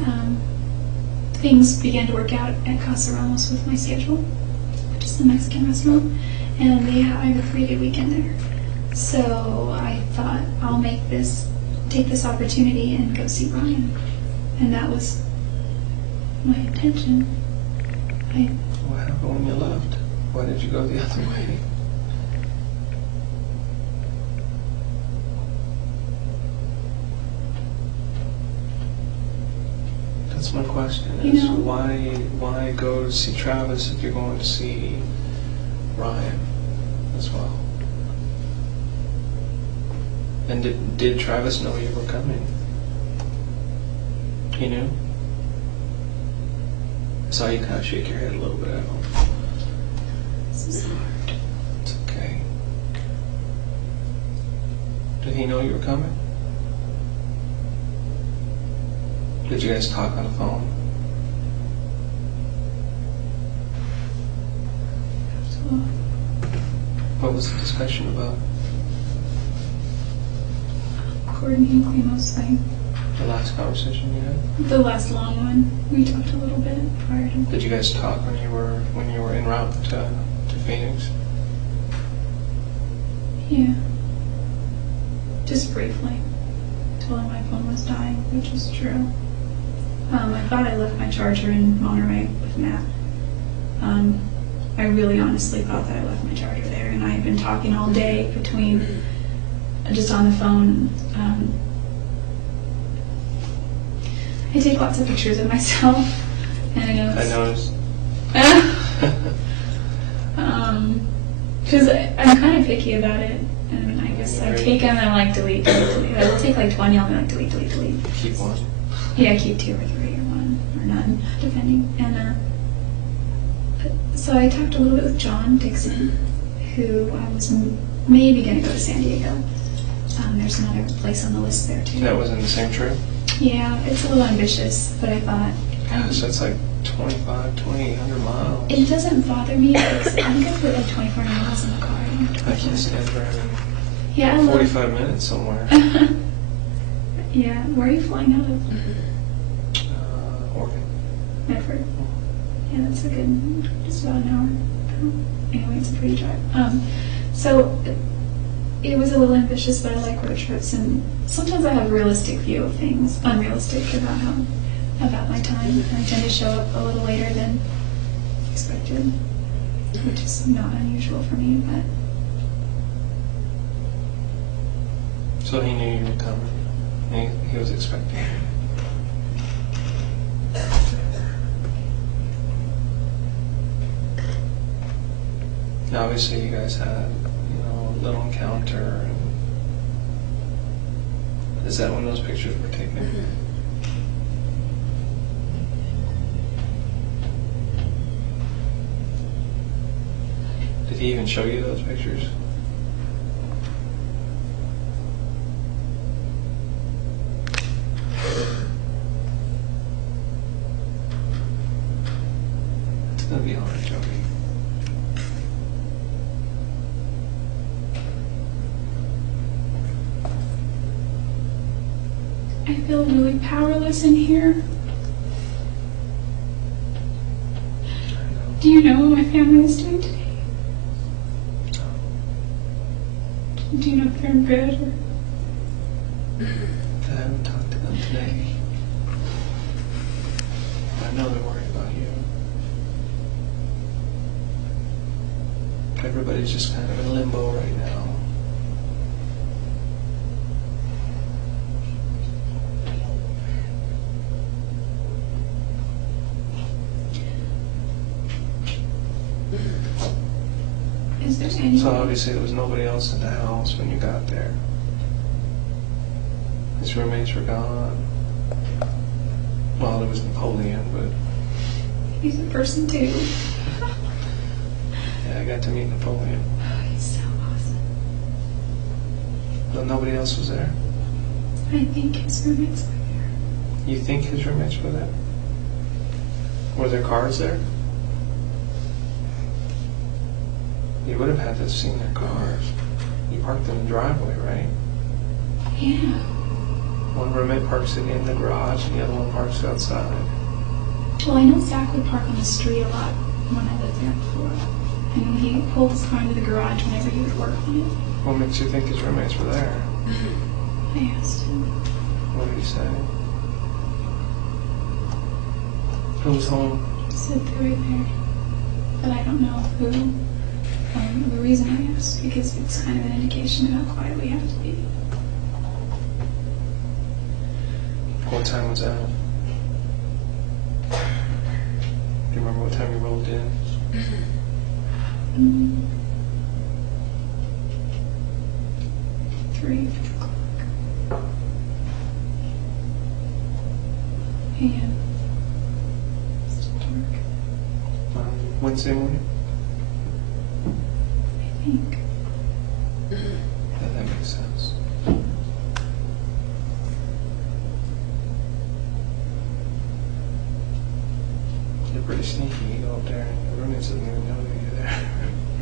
things began to work out at Casa Ramos with my schedule, which is the Mexican restaurant, and I have a 3-day weekend there. So I thought I'll take this opportunity and go see Ryan, and that was my intention. What happened when you left? Why did you go the other way? That's my question, is why go to see Travis if you're going to see Ryan as well? And did Travis know you were coming? He knew? I saw you kind of shake your head a little bit. This is hard. It's okay. Did he know you were coming? Did you guys talk on the phone? What was the discussion about? Coordinating Klimo's thing. The last conversation you had? The last long one. We talked a little bit prior to. Did you guys talk when you were en route to Phoenix? Yeah. Just briefly. Told him my phone was dying, which is true. I thought I left my charger in Monterey with Matt. I really honestly thought that I left my charger there, and I had been talking all day between just on the phone. I take lots of pictures of myself, and I know I noticed. because I'm kind of picky about it, And I guess I take them and I'm like, delete, delete, delete. I will take like 20, I'll be like, delete, delete, delete. Keep one. Yeah, keep 2 or 3 or 1 or none, depending. And so I talked a little bit with John Dixon, who I was maybe going to go to San Diego. There's another place on the list there too. That was in the same trip? Yeah, it's a little ambitious, but I thought. Gosh, that's like 2,800 miles. It doesn't bother me because I think I put like 24 miles in the car. I can't stand driving Yeah, I love 45 minutes somewhere. Yeah, where are you flying out of? Oregon. Medford. Yeah, that's a good, just about an hour. Anyway, it's a pretty drive. So it was a little ambitious, but I like road trips, and sometimes I have a realistic view of things, unrealistic about my time. I tend to show up a little later than expected, which is not unusual for me, but. So he knew you were coming. He was expecting you. Now, obviously, you guys had, a little encounter. And is that when those pictures were taken? Did he even show you those pictures? It's gonna be hard, Jodi. I feel really powerless in here. Do you know what my family is doing today? Do you know if they're in bed or? I haven't talked to them today. I know they're worried about you. Everybody's just kind of in limbo right now. Is there any? So obviously there was nobody else in the house when you got there. His roommates were gone. Well, there was Napoleon, but He's a person too. yeah, I got to meet Napoleon. Oh, he's so awesome. But nobody else was there. I think his roommates were there. You think his roommates were there? Were there cars there? You would have had to have seen their cars. You parked in the driveway, right? Yeah. One roommate parks it in the garage and the other one parks outside. Well, I know Zach would park on the street a lot when I lived there before. And he pulled his car into the garage whenever he would work on it. What makes you think his roommates were there? I asked him. What did he say? Who's home? He said they were there. But I don't know who. The reason I asked, because it's kind of an indication of how quiet we have to be. What time was that? Do you remember what time you rolled in? Mm. 3 o'clock. And still dark, Wednesday morning? I think. Yeah, that makes sense. You're pretty sneaky. You go up there and your roommates doesn't even know that you're there.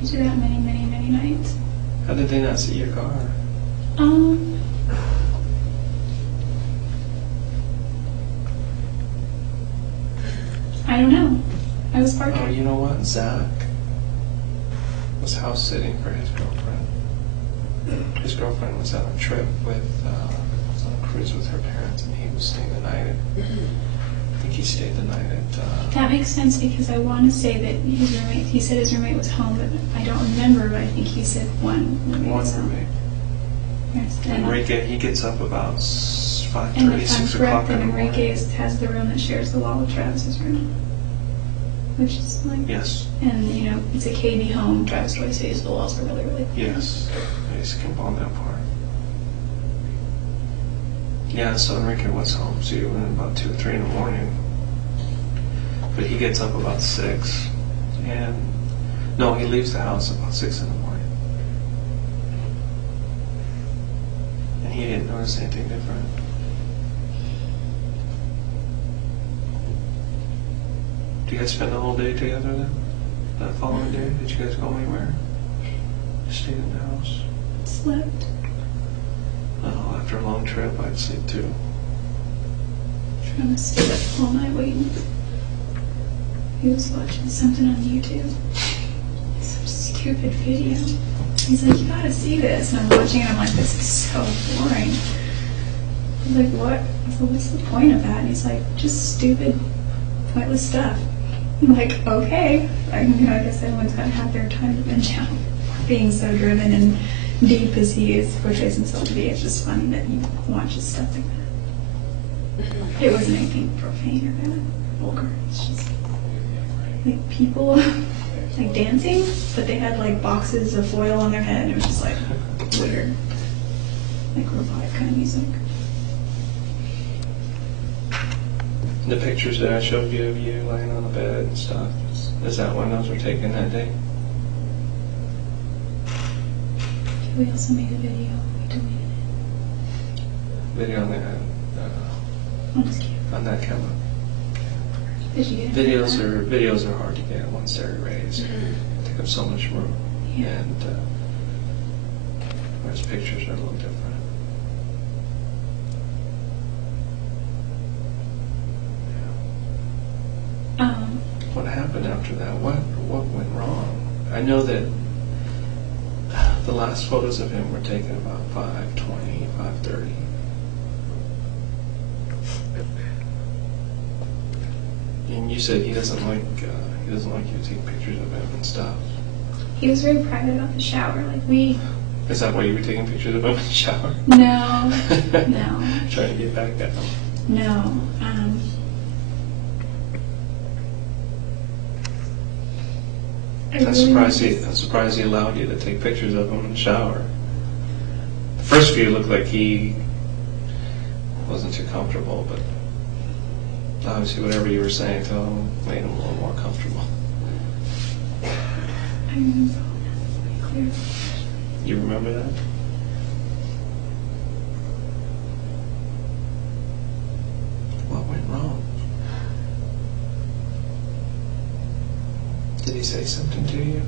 I do that many, many, many nights. How did they not see your car? I don't know. I was parked. Oh, you know what? Zach was house sitting for his girlfriend. His girlfriend was on a trip with, was on a cruise with her parents, and he was staying the night at, I think he stayed the night at, That makes sense because I want to say that his roommate, he said his roommate was home, but I don't remember, but I think he said one roommate was home. roommate. Yes, and Enrique, he gets up about 5:30, if I'm 6 correct, o'clock in then the morning. Enrique has the room that shares the wall with Travis's room. which is like, Yes. and you know, it's a KB home. Travis Joyce says the walls are really, really thin. Yes. I used to camp on that part. Yeah, so Enrique was home, so you went about 2 or 3 in the morning. But he gets up about 6, and no, he leaves the house about 6 in the morning. And he didn't notice anything different. Did you guys spend the whole day together then? That following day? Did you guys go anywhere? Just stayed in the house? Slept. Oh, after a long trip, I'd sleep too. Trying to stay up all night waiting. He was watching something on YouTube. Some stupid video. He's like, you gotta see this. And I'm watching it, I'm like, this is so boring. I was like, what? I was like, what's the point of that? And he's like, just stupid, pointless stuff. I'm like, okay. I guess everyone's gotta have their time to binge out. Being so driven and deep as he is, portrays himself to be, it's just funny that he watches stuff like that. It wasn't anything profane or bad, vulgar. It's just like people like dancing, but they had like boxes of foil on their head. It was just like weird, like robotic kind of music. The pictures that I showed you of you laying on the bed and stuff, is that when those were taken that day? We also made a video. We deleted it Video on on his camera. on that camera. Did you get it? Videos are hard to get once they're erased. They take up so much room, Yeah. and whereas pictures are a little different. What happened after that? What went wrong? I know that the last photos of him were taken about 5:20, 5:30. And you said he doesn't like you to take pictures of him and stuff. He was very private about the shower. Like we. Is that why you were taking pictures of him in the shower? No. No. Trying to get back at him. No. I'm surprised he allowed you to take pictures of him in the shower. The first few looked like he wasn't too comfortable, but obviously whatever you were saying to him made him a little more comfortable. I remember all that pretty clearly. You remember that? What went wrong? Did he say something to you?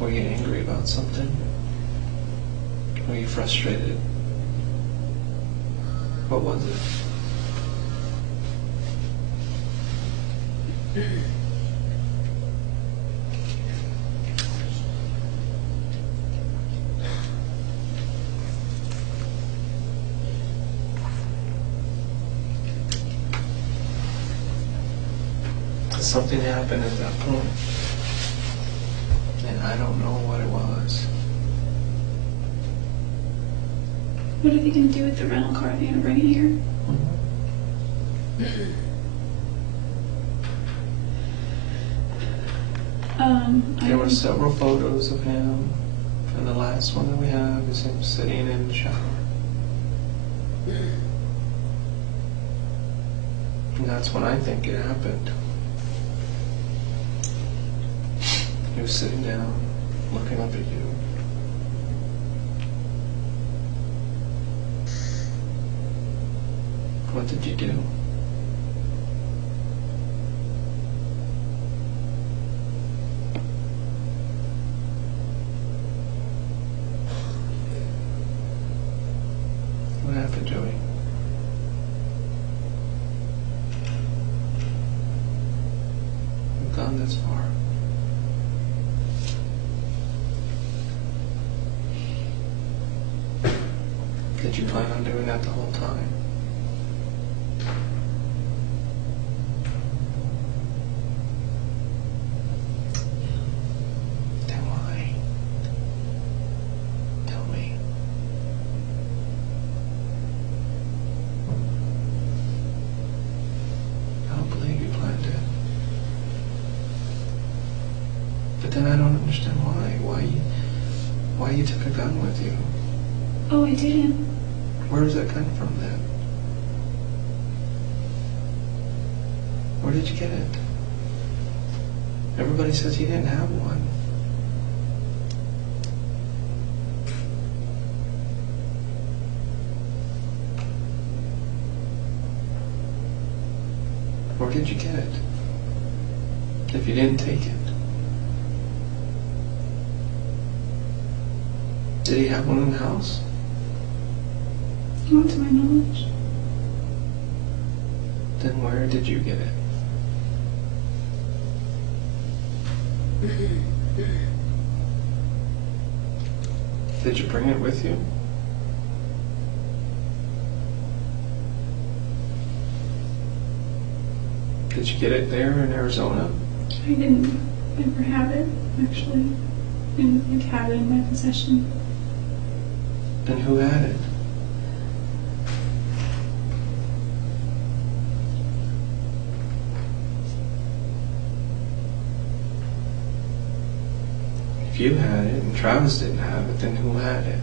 Were you angry about something? Were you frustrated? What was it? Something happened at that point, and I don't know what it was. What are they going to do with the rental car? Are they going to bring it here? There were several photos of him, and the last one that we have is him sitting in the shower. And that's when I think it happened. He was sitting down, looking up at you. What did you do? What happened, Jodi? We've gone this far. Did you plan on doing that the whole time? Then why? Tell me. then I don't understand why you took a gun with you. Oh, I didn't. Where does that gun from then? Where did you get it? Everybody says you didn't have one. Where did you get it? If you didn't take it? Did he have one in the house? Not to my knowledge. Then where did you get it? Did you bring it with you? Did you get it there in Arizona? I didn't ever have it, actually. I didn't have it in my possession. And who had it? If you had it and Travis didn't have it, then who had it?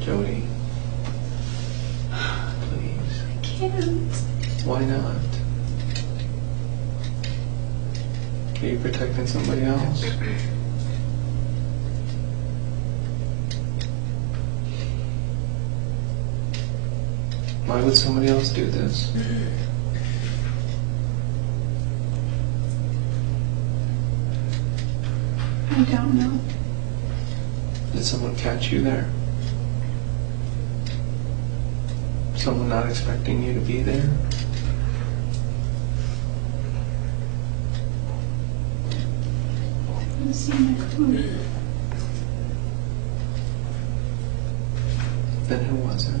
Jodi, please. I can't. Why not? Are you protecting somebody else? Why would somebody else do this? I don't know. Did someone catch you there? Someone not expecting you to be there? I didn't see my phone. Then who was it?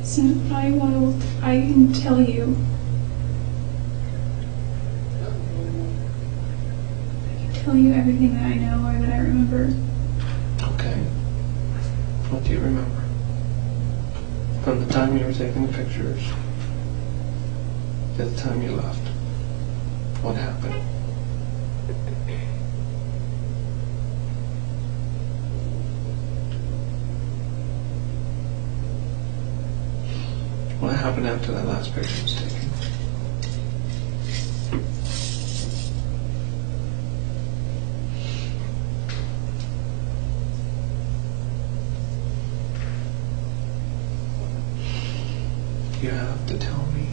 Listen, I can tell you. I can tell you everything that I know or that I remember. Okay. What do you remember? From the time you were taking the pictures to the time you left. What happened? What happened after that last picture was taken? You have to tell me.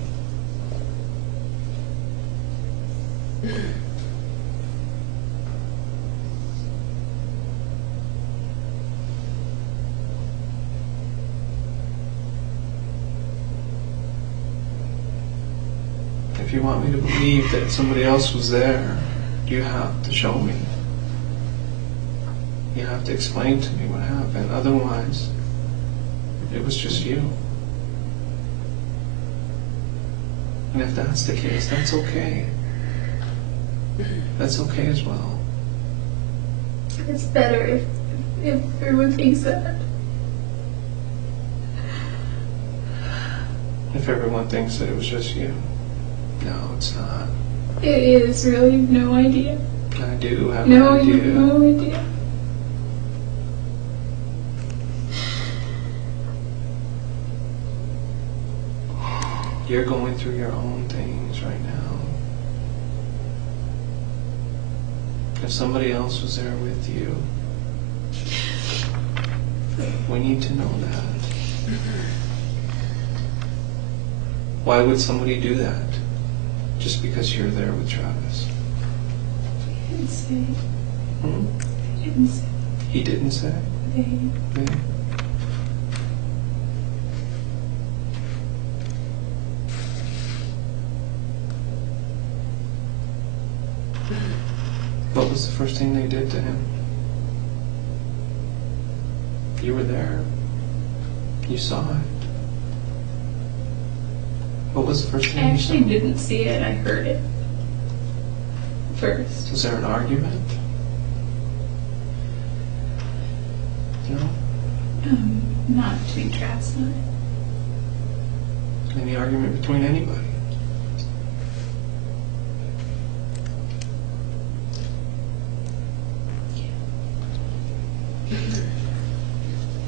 If you want me to believe that somebody else was there, you have to show me. You have to explain to me what happened. Otherwise, it was just you. And if that's the case, that's okay. That's okay as well. It's better if everyone thinks that. If everyone thinks that it was just you. No, it's not. It is really, you have no idea. I do have No, an you idea. have no idea. You're going through your own things right now. If somebody else was there with you, we need to know that. Why would somebody do that? Just because you're there with Travis? I didn't say. Hmm? I didn't say. He didn't say? They. Yeah. What was the first thing they did to him? You were there. You saw it. What was the first I thing you actually saw? didn't see it. I heard it first. Was there an argument? No? Not between Travis and I. Any argument between anybody?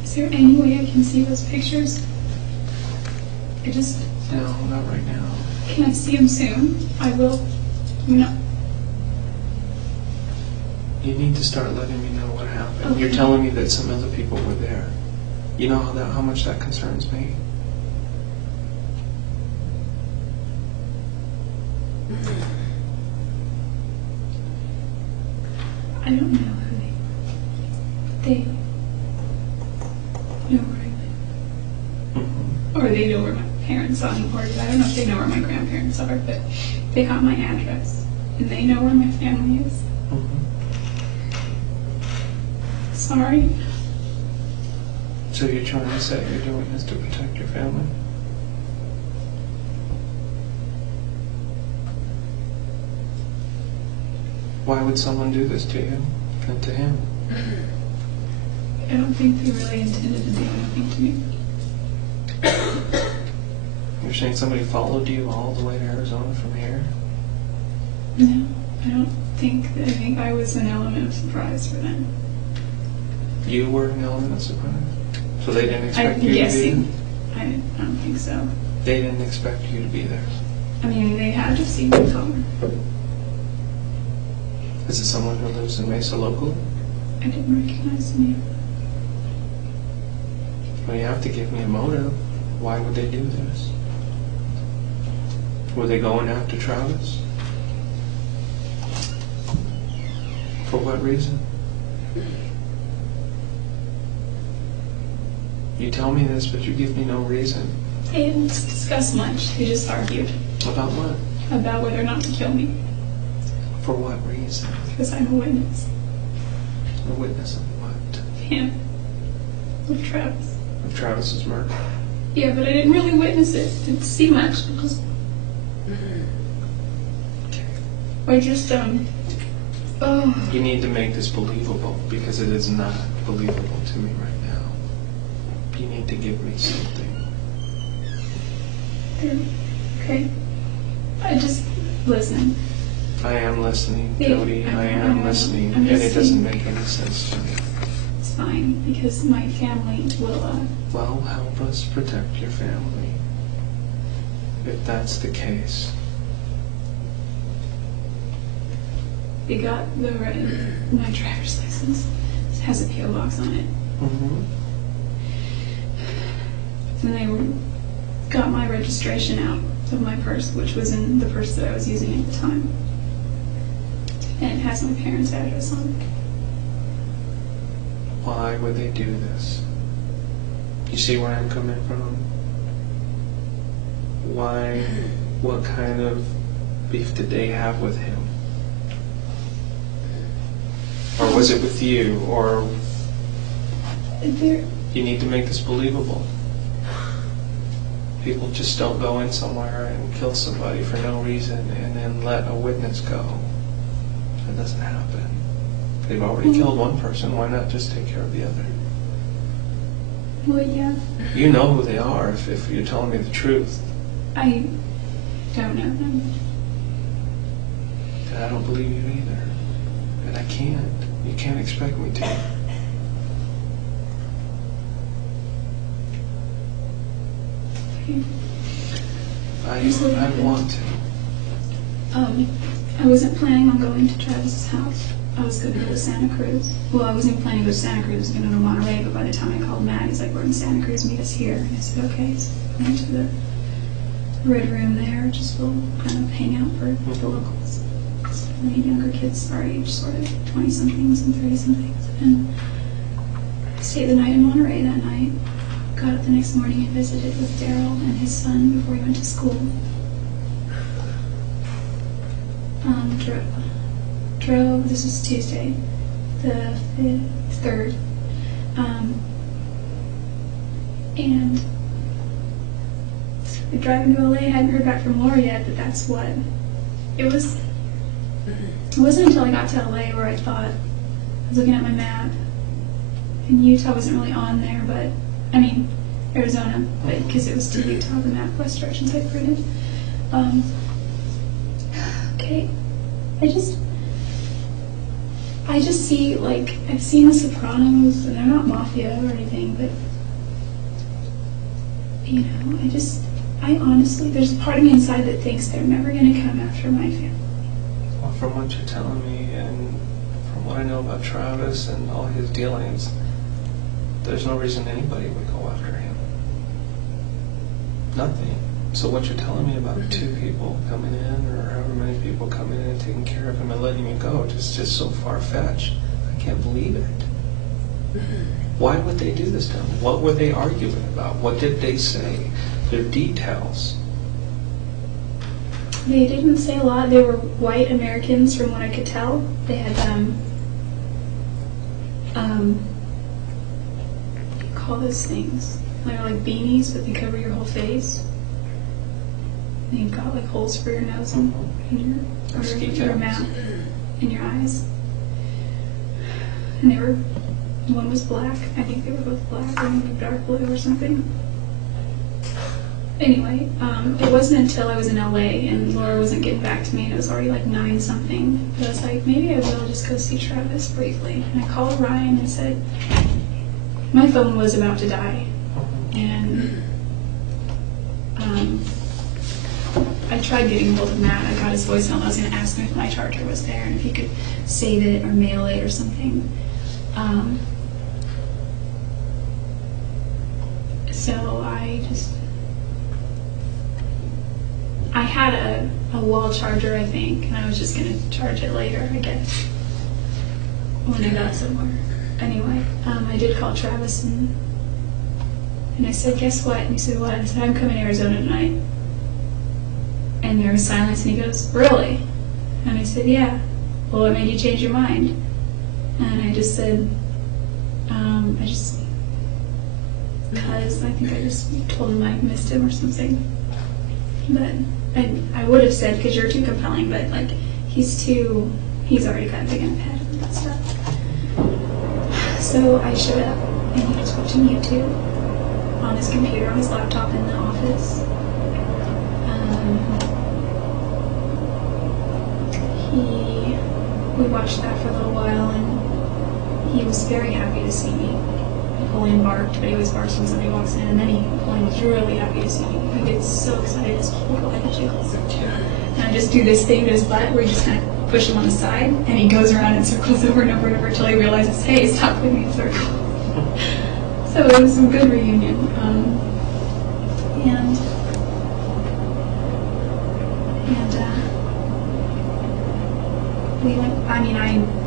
Is there any way I can see those pictures? I just, No, not right now. can I see them soon? I will. No. You need to start letting me know what happened. You're Okay. telling me that some other people were there. You know how much that concerns me? I don't know who they know where I live. Mhm. Or they know where my parents are, or I don't know if they know where my grandparents are, but they got my address, and they know where my family is. Mhm. Sorry. So you're trying to say you're doing this to protect your family? Why would someone do this to you and to him? I don't think they really intended to do anything to me. You're saying somebody followed you all the way to Arizona from here? No, I don't think that. I think I was an element of surprise for them. You were an element of surprise? So they didn't expect you yes, to be there? I don't think so. They didn't expect you to be there. I mean, they had to see my car. Is it someone who lives in Mesa locally? I didn't recognize the name. Well, you have to give me a motive. Why would they do this? Were they going after Travis? For what reason? You tell me this, but you give me no reason. They didn't discuss much. They just argued About what? about whether or not to kill me For what reason? because I'm a witness. A witness of what? Him. With Travis. Of Travis's murder. Yeah, but I didn't really witness it. Didn't see much. Because I just, oh. You need to make this believable because it is not believable to me right now. You need to give me something. Okay. I just, listen. I am listening, Yeah, Jodi. I am listening, I'm and it just doesn't saying- make any sense to me. It's fine because my family will, Well, help us protect your family. If that's the case. they got my driver's license. It has a PO box on it. Mm-hmm. And they got my registration out of my purse, which was in the purse that I was using at the time. And it has my parents' address on it. Why would they do this? You see where I'm coming from? Why? What kind of beef did they have with him? Or was it with you? Or They're, you need to make this believable. People just don't go in somewhere and kill somebody for no reason and then let a witness go. That doesn't happen. They've already killed one person, why not just take care of the other? well, yeah, You know who they are if you're telling me the truth. I don't know them. And I don't believe you either. And I can't. You can't expect me to. I want to. I wasn't planning on going to Travis's house. I was going to go to Santa Cruz. Well, I wasn't planning to go to Santa Cruz. I was going to go to Monterey, but by the time I called Matt, he's like, we're in Santa Cruz, meet us here. And I said, okay. So I went to the Red Room there, just we'll kind of hang out for the locals. Any younger kids our age, sort of 20-somethings and 30-somethings. And stayed the night in Monterey that night. Got up the next morning and visited with Daryl and his son before he went to school. Drove, this was Tuesday, the 3rd, and like, driving to LA. I hadn't heard back from Laura yet, but that's what it was. It wasn't until I got to LA where I thought, I was looking at my map, and Utah wasn't really on there, but, I mean, Arizona, but because it was to Utah, the map was directions I printed. Okay, I just see, like, I've seen The Sopranos, and they're not mafia or anything, but, you know, I honestly, there's a part of me inside that thinks they're never going to come after my family. Well, from what you're telling me and from what I know about Travis and all his dealings, there's no reason anybody would go after him. Nothing. So what you're telling me about 2 people coming in, or however many people coming in and taking care of him and letting you go, just so far-fetched. I can't believe it. Why would they do this to him? What were they arguing about? What did they say? Their details. They didn't say a lot. They were white Americans from what I could tell. They had, what do you call those things? They're like beanies, but they cover your whole face. And you've got like holes for your nose and your mouth and your eyes. And one was black. I think they were both black, or maybe dark blue or something. Anyway, it wasn't until I was in LA and Laura wasn't getting back to me, and it was already like 9-something, that I was like, maybe I will just go see Travis briefly. And I called Ryan and said, my phone was about to die. And I tried getting hold of Matt. I got his voicemail. I was going to ask him if my charger was there and if he could save it or mail it or something. So I had a wall charger, I think, and I was just going to charge it later, I guess, when I got somewhere. Anyway, I did call Travis and I said, guess what? And he said, what? I said, I'm coming to Arizona tonight. And there was silence, and he goes, really? And I said, yeah. Well, what made you change your mind? And I just said, because I think I just told him I missed him or something. But I would have said, because you're too compelling, but like, he's already got a big enough head and that stuff. So I showed up, and he was watching YouTube on his computer, on his laptop in the office. We watched that for a little while, and he was very happy to see me. Napoleon barked, but he always barks when somebody walks in, and then Napoleon was really happy to see me. He gets so excited, his whole body jiggles. And I just do this thing to his butt where you just kind of push him on the side, and he goes around in circles over and over and over until he realizes, hey, stop putting me in circles. So it was a good reunion. We went, I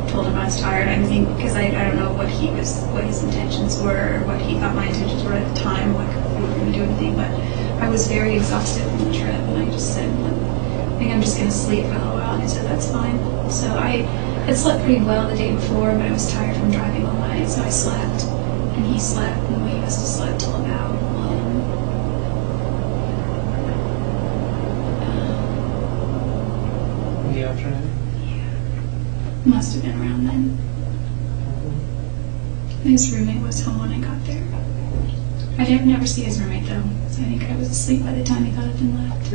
told him I was tired, I think, because I don't know what his intentions were, or what he thought my intentions were at the time, like if we were going to do anything, but I was very exhausted from the trip, and I just said, I think I'm just going to sleep for a little while, and he said, that's fine. So I had slept pretty well the day before, but I was tired from driving all night, so I slept, and he slept, and we must have slept till about 1. In the afternoon? Must have been around then. His roommate was home when I got there. I didn't never see his roommate though, so I think I was asleep by the time he got up and left.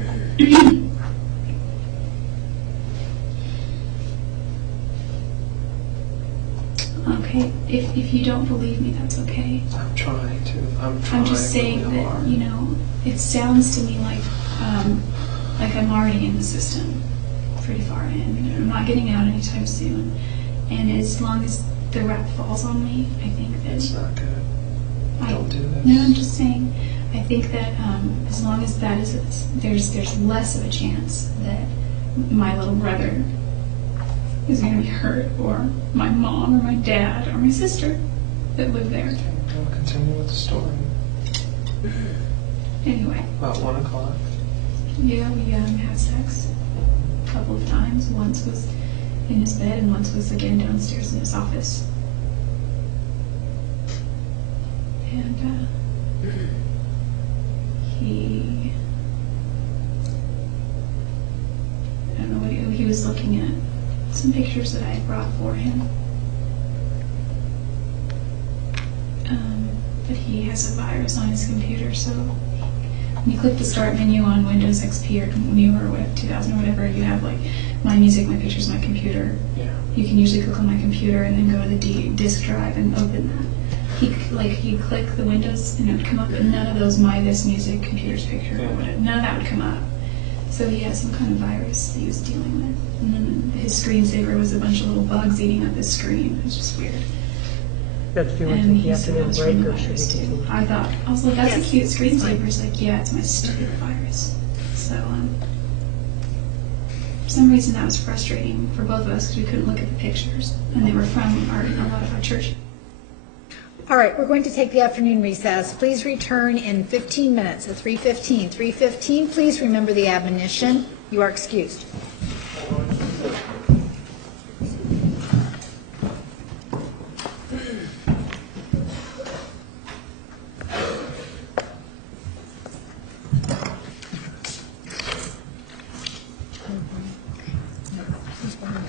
Okay, if you don't believe me, that's okay. I'm trying to. I'm just saying really that, hard. it sounds to me like I'm already in the system. Pretty far in. I'm not getting out anytime soon. And as long as the rap falls on me, I think that... It's not good. Don't do this. No, I'm just saying, I think that as long as that is... There's less of a chance that my little brother is going to be hurt, or my mom, or my dad, or my sister that live there. Okay, we'll continue with the story. Anyway. About 1 o'clock. Yeah, we had sex. A couple of times. Once was in his bed, and once was again downstairs in his office. And he some pictures that I had brought for him. But he has a virus on his computer, so when you click the start menu on Windows XP or newer or whatever, 2000 or whatever, you have like my music, my pictures, my computer. Yeah. You can usually click on my computer and then go to the disk drive and open that. He'd click the Windows and it would come up, but none of those my this music, computers, picture, or whatever, none of that would come up. So he had some kind of virus that he was dealing with. And then his screensaver was a bunch of little bugs eating up his screen. It was just weird. Judge, do you want to And take the he said it afternoon was break, from the or should we virus too. continue? I was like, that's Yes, a cute it's screensaver. He's like, yeah, it's my stupid virus. So, for some reason that was frustrating for both of us because we couldn't look at the pictures. And they were from a lot of our church. All right, we're going to take the afternoon recess. Please return in 15 minutes at 3:15. 3:15, please remember the admonition. You are excused.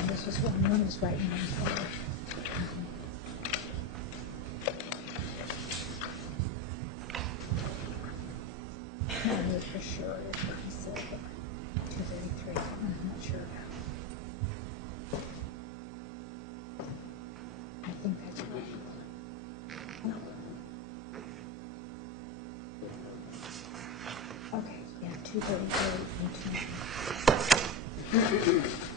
This was one was right and one was wrong. I know for sure is what he said, but 233, I'm not sure. I think that's right. Okay, yeah, 233 and 2.